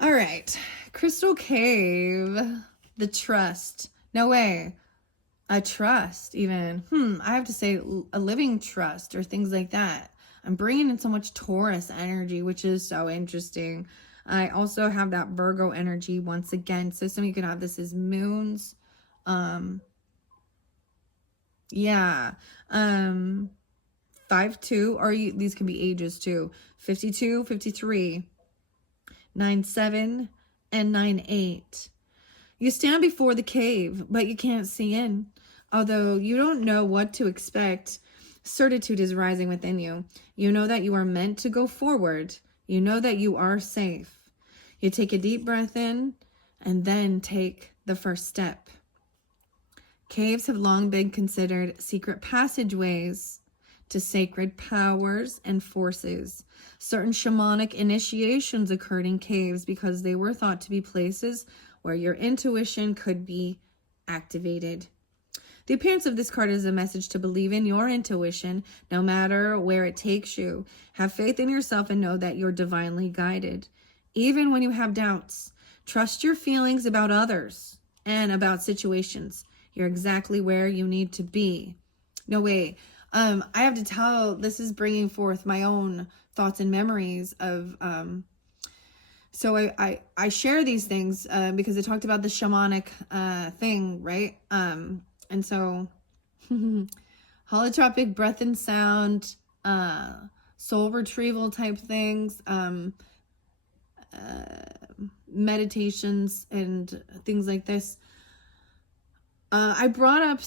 All right. Crystal Cave, the trust. No way. A trust, even. I have to say a living trust or things like that. I'm bringing in so much Taurus energy, which is so interesting. I also have that Virgo energy once again. So some of you could have this as moons. Yeah. 5-2, or these can be ages too. 52, 53, 9-7, and 9-8. You stand before the cave, but you can't see in. Although you don't know what to expect, certitude is rising within you. You know that you are meant to go forward. You know that you are safe. You take a deep breath in and then take the first step. Caves have long been considered secret passageways to sacred powers and forces. Certain shamanic initiations occurred in caves because they were thought to be places where your intuition could be activated. The appearance of this card is a message to believe in your intuition, no matter where it takes you. Have faith in yourself and know that you're divinely guided. Even when you have doubts, trust your feelings about others and about situations. You're exactly where you need to be. No way. I have to tell, this is bringing forth my own thoughts and memories of, so I share these things because I talked about the shamanic thing, right? And so holotropic breath and sound, soul retrieval type things, meditations and things like this. I brought up,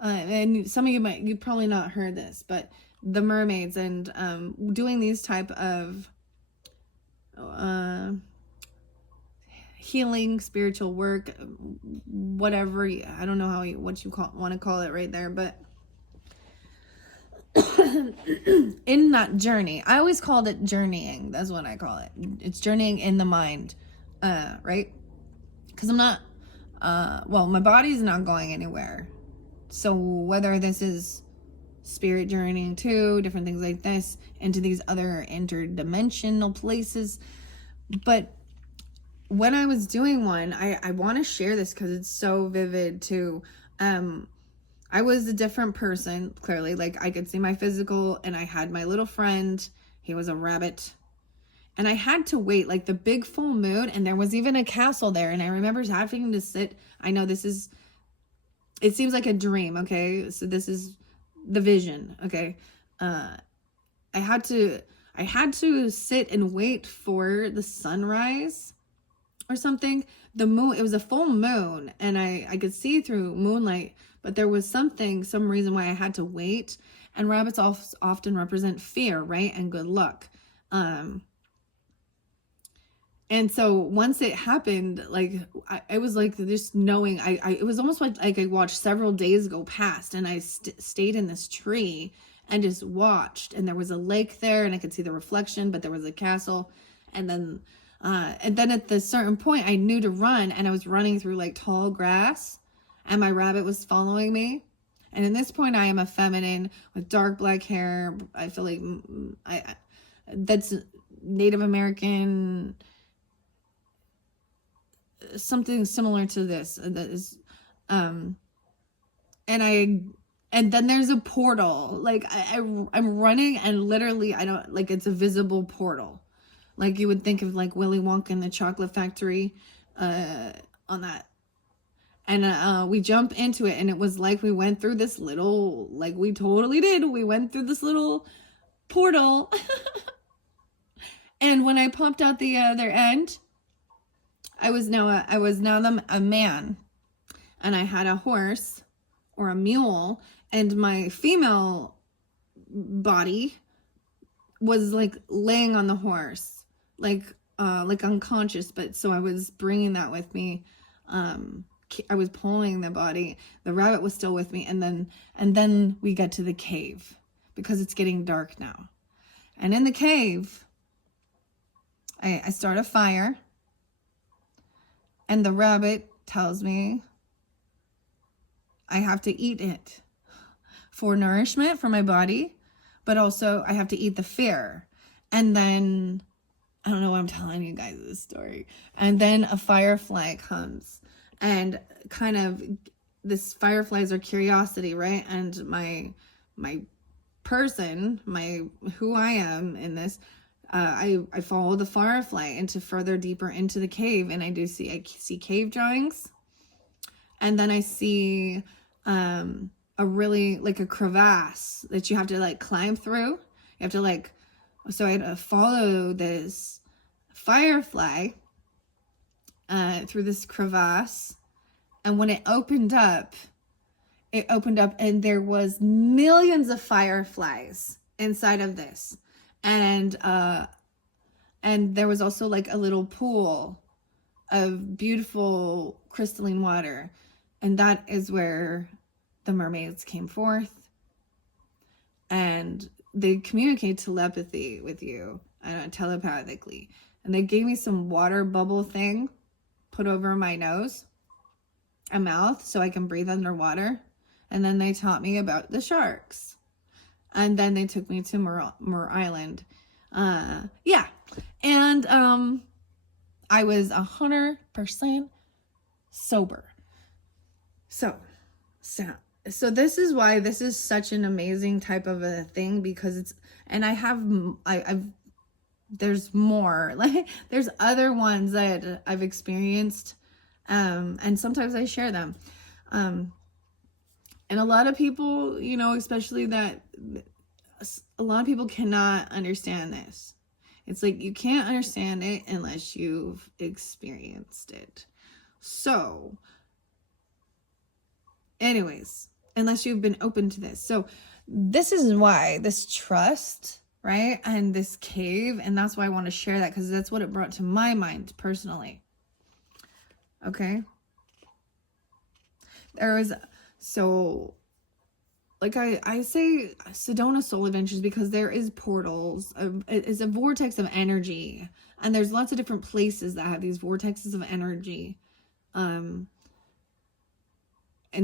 and some of you probably not heard this, but the mermaids and doing these type of healing, spiritual work, whatever, I don't know what you want to call it right there, but in that journey, I always called it journeying. That's what I call it. It's journeying in the mind, right? Because I'm not, my body's not going anywhere. So whether this is spirit journeying too, different things like this, into these other interdimensional places. But when I was doing one, I want to share this because it's so vivid too. I was a different person, clearly. Like, I could see my physical, and I had my little friend. He was a rabbit. And I had to wait, like, the big full moon, and there was even a castle there. And I remember having to sit. I know it seems like a dream, okay? So this is the vision, okay? I had to sit and wait for the sunrise or something. The moon, it was a full moon, and I could see through moonlight, but there was some reason why I had to wait. And rabbits often represent fear, right? And good luck. And so once it happened, like, I was like, just knowing, it was almost like I watched several days go past, and I stayed in this tree and just watched, and there was a lake there, and I could see the reflection, but there was a castle. And then at the certain point, I knew to run, and I was running through like tall grass, and my rabbit was following me. And in this point, I am a feminine with dark black hair. I feel like that's Native American, something similar to this. That is, and then there's a portal. Like, I'm running, and literally, I don't, like, it's a visible portal. Like, you would think of, like, Willy Wonka and the Chocolate Factory, on that. And we jump into it, and it was like we went through this little, like we totally did. We went through this little portal. And when I popped out the other end, I was now a man, and I had a horse or a mule, and my female body was like laying on the horse, like unconscious. But so I was bringing that with me. I was pulling the body. The rabbit was still with me, and then we get to the cave because it's getting dark now. And in the cave, I start a fire, and the rabbit tells me I have to eat it for nourishment for my body, but also I have to eat the fear. And then, I don't know why I'm telling you guys this story. And then a firefly comes, and kind of, this fireflies are curiosity, right? And my person, who I am in this, I follow the firefly into further deeper into the cave, and I see cave drawings, and then I see a really, like, a crevasse that you have to like climb through. You have to like, so I had to follow this firefly through this crevasse, and when it opened up, and there was millions of fireflies inside of this. And there was also like a little pool of beautiful crystalline water. And that is where the mermaids came forth. And they communicate telepathy with you, telepathically. And they gave me some water bubble thing put over my nose and mouth so I can breathe underwater. And then they taught me about the sharks. And then they took me to Mer Island. Yeah. And I was 100% sober. So this is why this is such an amazing type of a thing, because it's, and I've there's more, like there's other ones that I've experienced, and sometimes I share them. And a lot of people, you know, especially that a lot of people cannot understand this. It's like you can't understand it unless you've experienced it. So, anyways, unless you've been open to this. So, this is why this trust, right? And this cave, and that's why I want to share that, because that's what it brought to my mind personally. Okay? There was, so, like I say Sedona Soul Adventures because there is portals. It's a vortex of energy. And there's lots of different places that have these vortexes of energy. And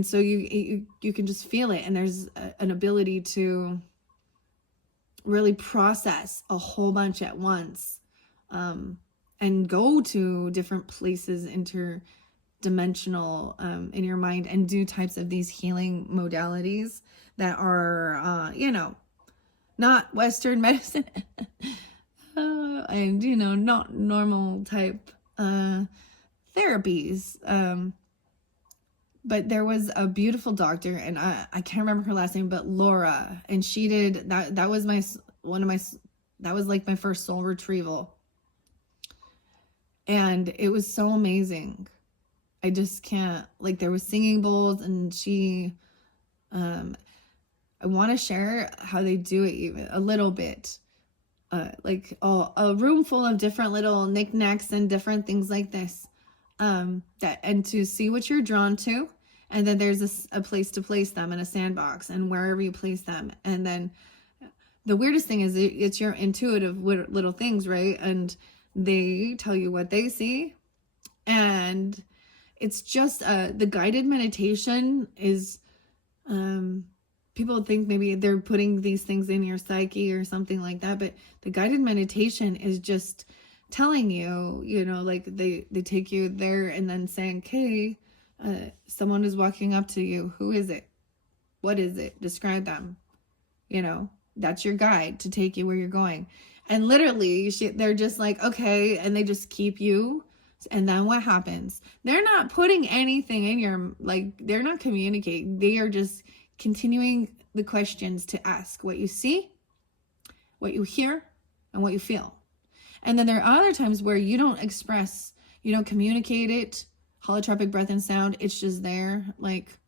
so you can just feel it. And there's an ability to really process a whole bunch at once. And go to different places, interdimensional, in your mind, and do types of these healing modalities that are, not Western medicine, and, not normal type therapies. But there was a beautiful doctor, and I can't remember her last name, but Laura, and she did, that was that was like my first soul retrieval. And it was so amazing. I just can't, like, there was singing bowls, and she, I want to share how they do it even a little bit. Like a room full of different little knickknacks and different things like this. And to see what you're drawn to. And then there's a place to place them in a sandbox, and wherever you place them. And then the weirdest thing is it's your intuitive little things, right? And they tell you what they see. And it's just the guided meditation is, people think maybe they're putting these things in your psyche or something like that, but the guided meditation is just telling you, like they take you there and then saying, okay, someone is walking up to you. Who is it? What is it? Describe them. That's your guide to take you where you're going. And literally they're just like, okay. And they just keep you And then what happens? They're not putting anything in your, like, they're not communicating. They are just continuing the questions to ask what you see, what you hear, and what you feel. And then there are other times where you don't express, you don't communicate it, holotropic breath and sound. It's just there. Like,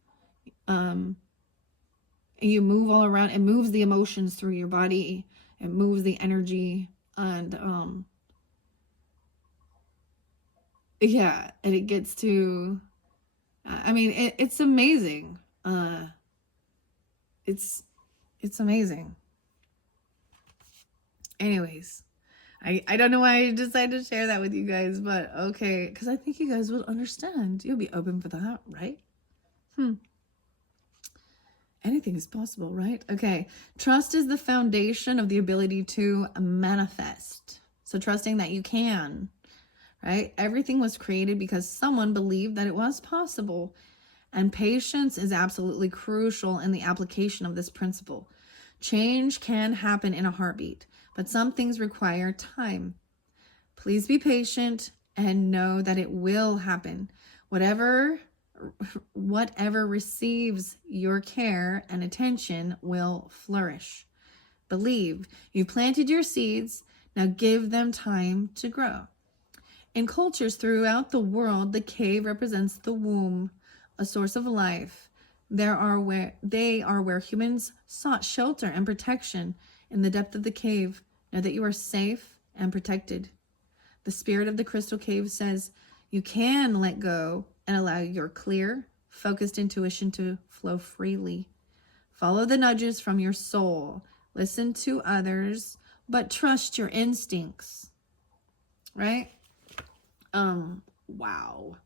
you move all around. It moves the emotions through your body. It moves the energy. And, yeah, and it gets to, I mean, it's amazing. It's amazing. Anyways, I don't know why I decided to share that with you guys, but okay, because I think you guys will understand. You'll be open for that, right? Anything is possible, right? Okay. Trust is the foundation of the ability to manifest. So trusting that you can, right? Everything was created because someone believed that it was possible. And patience is absolutely crucial in the application of this principle. Change can happen in a heartbeat, but some things require time. Please be patient and know that it will happen. Whatever receives your care and attention will flourish. Believe you've planted your seeds. Now give them time to grow. In cultures throughout the world, the cave represents the womb, a source of life. They are where humans sought shelter and protection in the depth of the cave. Know that you are safe and protected. The spirit of the crystal cave says you can let go and allow your clear, focused intuition to flow freely. Follow the nudges from your soul. Listen to others, but trust your instincts. Right? Wow.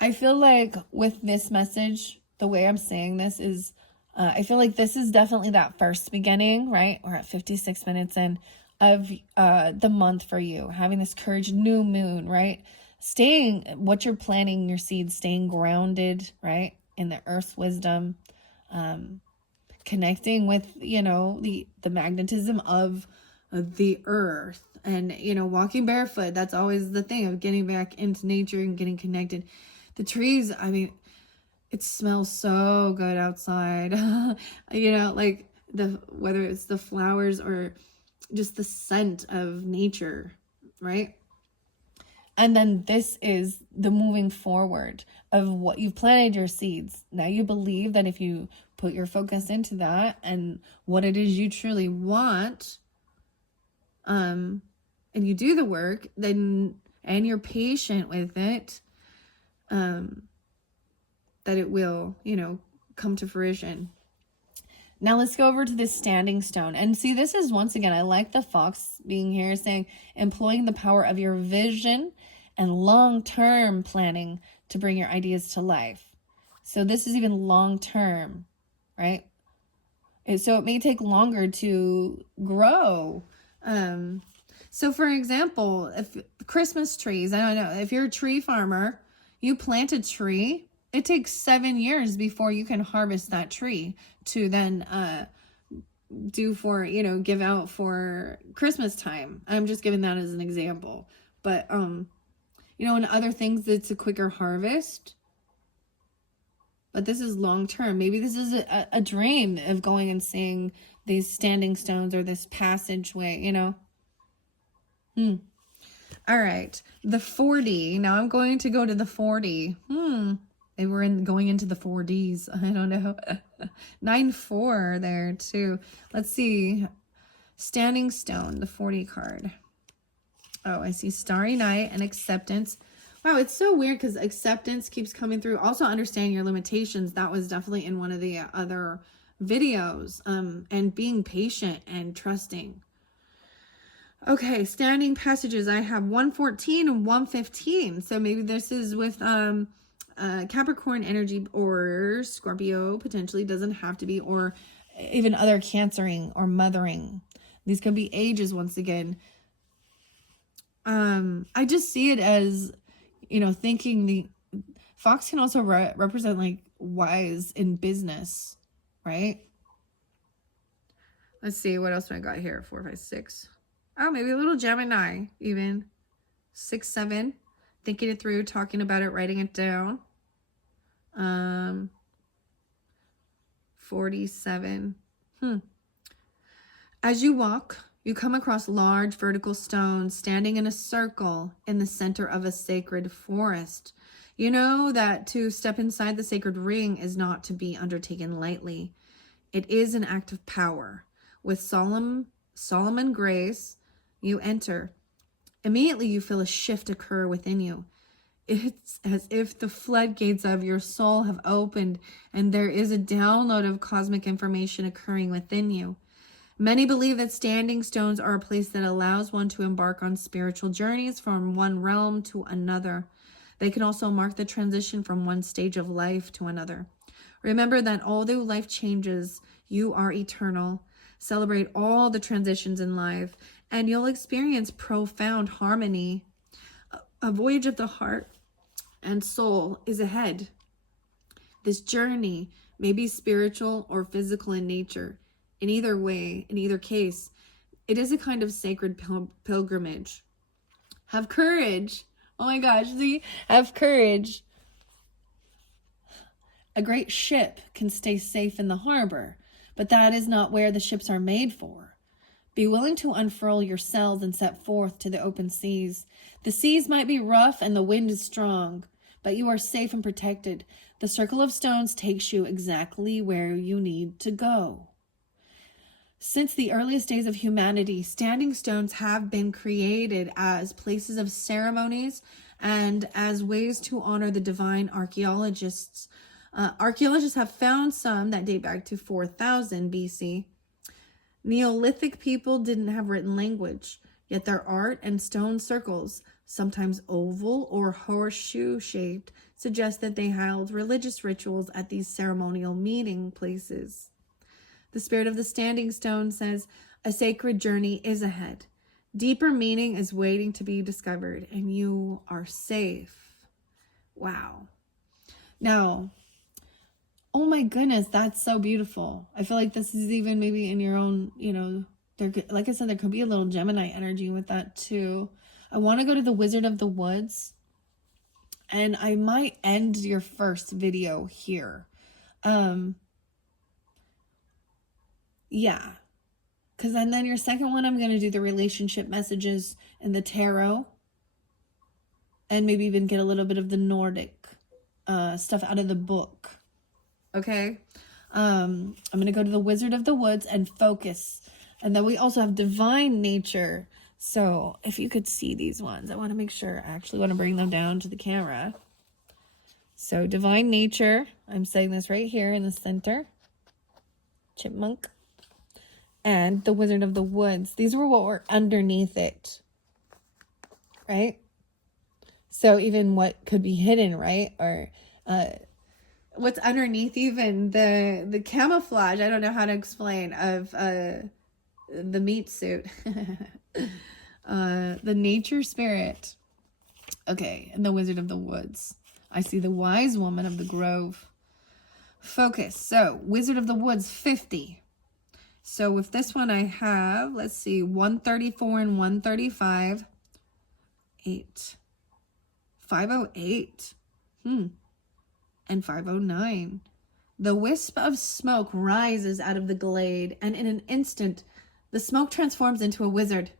I feel like with this message, the way I'm saying this is, I feel like this is definitely that first beginning, right? We're at 56 minutes in of the month for you, having this courage, new moon, right? Staying, what you're planting your seeds, staying grounded, right? In the earth's wisdom, connecting with, the magnetism of the earth, and, walking barefoot. That's always the thing of getting back into nature and getting connected. The trees, I mean, it smells so good outside, like whether it's the flowers or just the scent of nature, right? And then this is the moving forward of what you've planted your seeds. Now you believe that if you put your focus into that and what it is you truly want, and you do the work, then, and you're patient with it, that it will, come to fruition. Now let's go over to this standing stone. And see, this is, once again, I like the fox being here saying, employing the power of your vision and long-term planning to bring your ideas to life. So this is even long-term, right? And so it may take longer to grow. So for example, if Christmas trees, I don't know, if you're a tree farmer, you plant a tree, it takes 7 years before you can harvest that tree to then do for, give out for Christmas time. I'm just giving that as an example. But, in other things, it's a quicker harvest. But this is long term. Maybe this is a dream of going and seeing these standing stones or this passageway, All right. The 40. Now I'm going to go to the 40. They were going into the 4Ds. I don't know. 9-4 there too. Let's see. Standing stone, the 40 card. Oh, I see Starry Night and acceptance. Wow, it's so weird because acceptance keeps coming through. Also understand your limitations. That was definitely in one of the other videos. And being patient and trusting. Okay, standing passages. I have 114 and 115. So maybe this is with Capricorn energy or Scorpio, potentially, doesn't have to be, or even other cancering or mothering. These could be ages once again. I just see it as, thinking the fox can also represent like wise in business, right? Let's see, what else do I got here? 4, 5, 6. Oh, maybe a little Gemini even. 6, 7. thinking it through, talking about it, writing it down. 47. As you walk, you come across large vertical stones standing in a circle in the center of a sacred forest. You know that to step inside the sacred ring is not to be undertaken lightly. It is an act of power. With solemn grace, you enter. Immediately you feel a shift occur within you. It's as if the floodgates of your soul have opened and there is a download of cosmic information occurring within you. Many believe that standing stones are a place that allows one to embark on spiritual journeys from one realm to another. They can also mark the transition from one stage of life to another. Remember that although life changes, you are eternal. Celebrate all the transitions in life, and you'll experience profound harmony. A voyage of the heart and soul is ahead. This journey may be spiritual or physical in nature. In either way, in either case, it is a kind of sacred pilgrimage. Have courage. Oh my gosh, see? Have courage. A great ship can stay safe in the harbor, but that is not where the ships are made for. Be willing to unfurl your sails and set forth to the open seas. The seas might be rough and the wind is strong, but you are safe and protected. The circle of stones takes you exactly where you need to go. Since the earliest days of humanity, standing stones have been created as places of ceremonies and as ways to honor the divine. Archaeologists have found some that date back to 4000 BC. Neolithic people didn't have written language, yet their art and stone circles, sometimes oval or horseshoe-shaped, suggest that they held religious rituals at these ceremonial meeting places. The spirit of the standing stone says a sacred journey is ahead. Deeper meaning is waiting to be discovered, and you are safe. Wow. Now, oh my goodness, that's so beautiful. I feel like this is even maybe in your own, there, like I said, there could be a little Gemini energy with that too. I want to go to the Wizard of the Woods, and I might end your first video here. Yeah, because then your second one, I'm going to do the relationship messages and the tarot, and maybe even get a little bit of the Nordic stuff out of the book. Okay, I'm going to go to the Wizard of the Woods and focus. And then we also have divine nature. So if you could see these ones, I want to make sure, I actually want to bring them down to the camera. So divine nature, I'm saying this right here in the center. Chipmunk. And the Wizard of the Woods. These were what were underneath it. Right? So even what could be hidden, right? Or what's underneath even the camouflage, I don't know how to explain, of the meat suit. The nature spirit. Okay, and the Wizard of the Woods. I see the wise woman of the grove. Focus. So, Wizard of the Woods, 50. So with this one I have, let's see, 134 and 135. 8. 508. And 509. The wisp of smoke rises out of the glade, and in an instant, the smoke transforms into a wizard.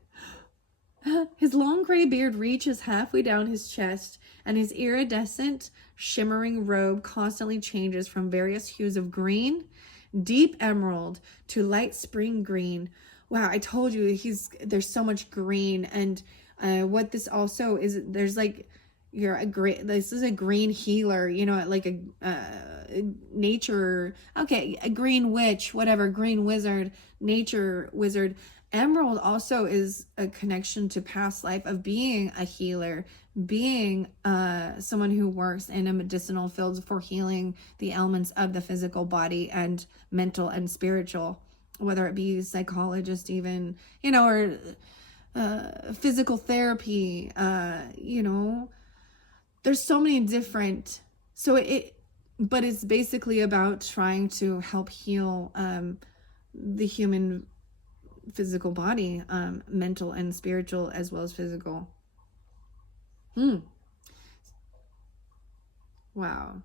His long gray beard reaches halfway down his chest, and his iridescent, shimmering robe constantly changes from various hues of green, deep emerald, to light spring green. Wow, I told you there's so much green. And what this also is, there's like, this is a green healer, like a nature, okay, a green witch, whatever, green wizard, nature wizard. Emerald also is a connection to past life of being a healer, being someone who works in a medicinal field for healing the elements of the physical body and mental and spiritual, whether it be psychologist even, or physical therapy, there's so many different, but it's basically about trying to help heal the human physical body, mental and spiritual, as well as physical. Wow.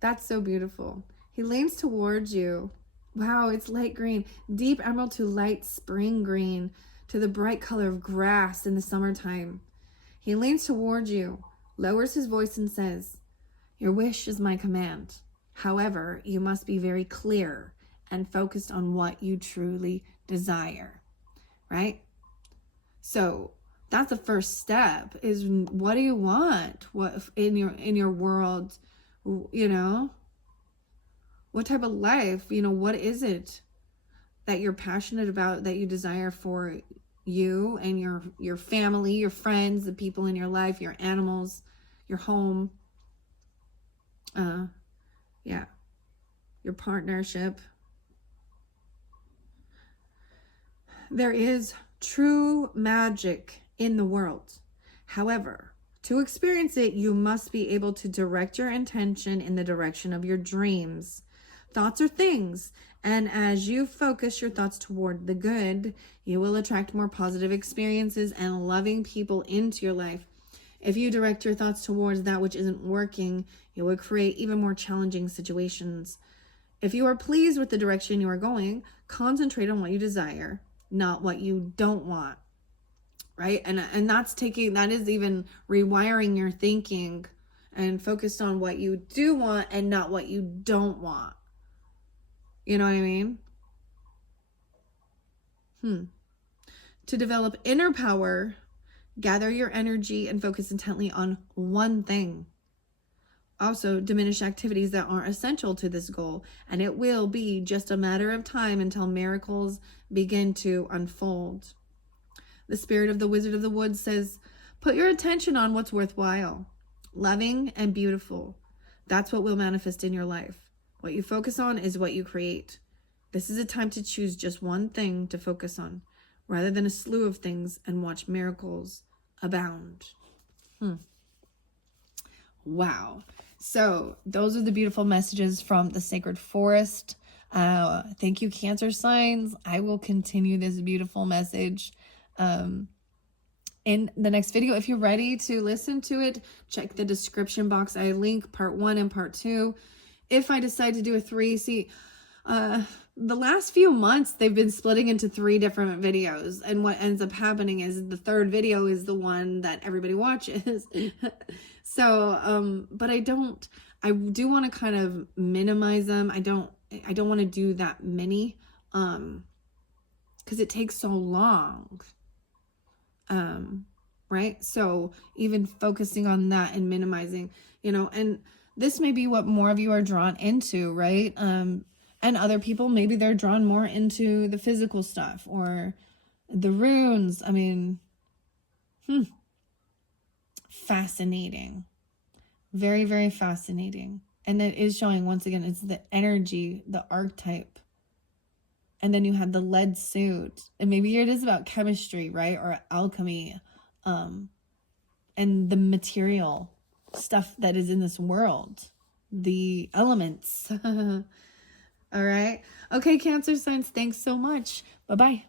That's so beautiful. He leans towards you. Wow, it's light green. Deep emerald to light spring green to the bright color of grass in the summertime. He leans towards you, lowers his voice and says, "Your wish is my command. However, you must be very clear and focused on what you truly desire." Right? So that's the first step, is what do you want? What in your world, you know? What type of life, what is it that you're passionate about, that you desire for you and your family, your friends, the people in your life, your animals, your home, yeah, your partnership. There is true magic in the world. However, to experience it, you must be able to direct your intention in the direction of your dreams. Thoughts are things, and as you focus your thoughts toward the good, you will attract more positive experiences and loving people into your life. If you direct your thoughts towards that which isn't working, you will create even more challenging situations. If you are pleased with the direction you are going, concentrate on what you desire, not what you don't want. Right? And that is even rewiring your thinking and focused on what you do want and not what you don't want. You know what I mean? To develop inner power, gather your energy and focus intently on one thing. Also, diminish activities that aren't essential to this goal, and it will be just a matter of time until miracles begin to unfold. The spirit of the Wizard of the Woods says, put your attention on what's worthwhile, loving, and beautiful. That's what will manifest in your life. What you focus on is what you create. This is a time to choose just one thing to focus on, rather than a slew of things, and watch miracles abound. Wow. So those are the beautiful messages from the Sacred Forest. Thank you, Cancer signs. I will continue this beautiful message in the next video. If you're ready to listen to it, check the description box. I link part 1 and part 2. If I decide to do a 3, the last few months they've been splitting into 3 different videos, and what ends up happening is the 3rd video is the one that everybody watches. So but I do want to kind of minimize them. I don't want to do that many because it takes so long. Right? So even focusing on that and minimizing, and this may be what more of you are drawn into, right? And other people, maybe they're drawn more into the physical stuff or the runes. I mean, fascinating. Very, very fascinating. And it is showing, once again, it's the energy, the archetype. And then you had the lead suit. And maybe it is about chemistry, right? Or alchemy. And the material stuff that is in this world. The elements. All right. Okay, Cancer signs, thanks so much. Bye-bye.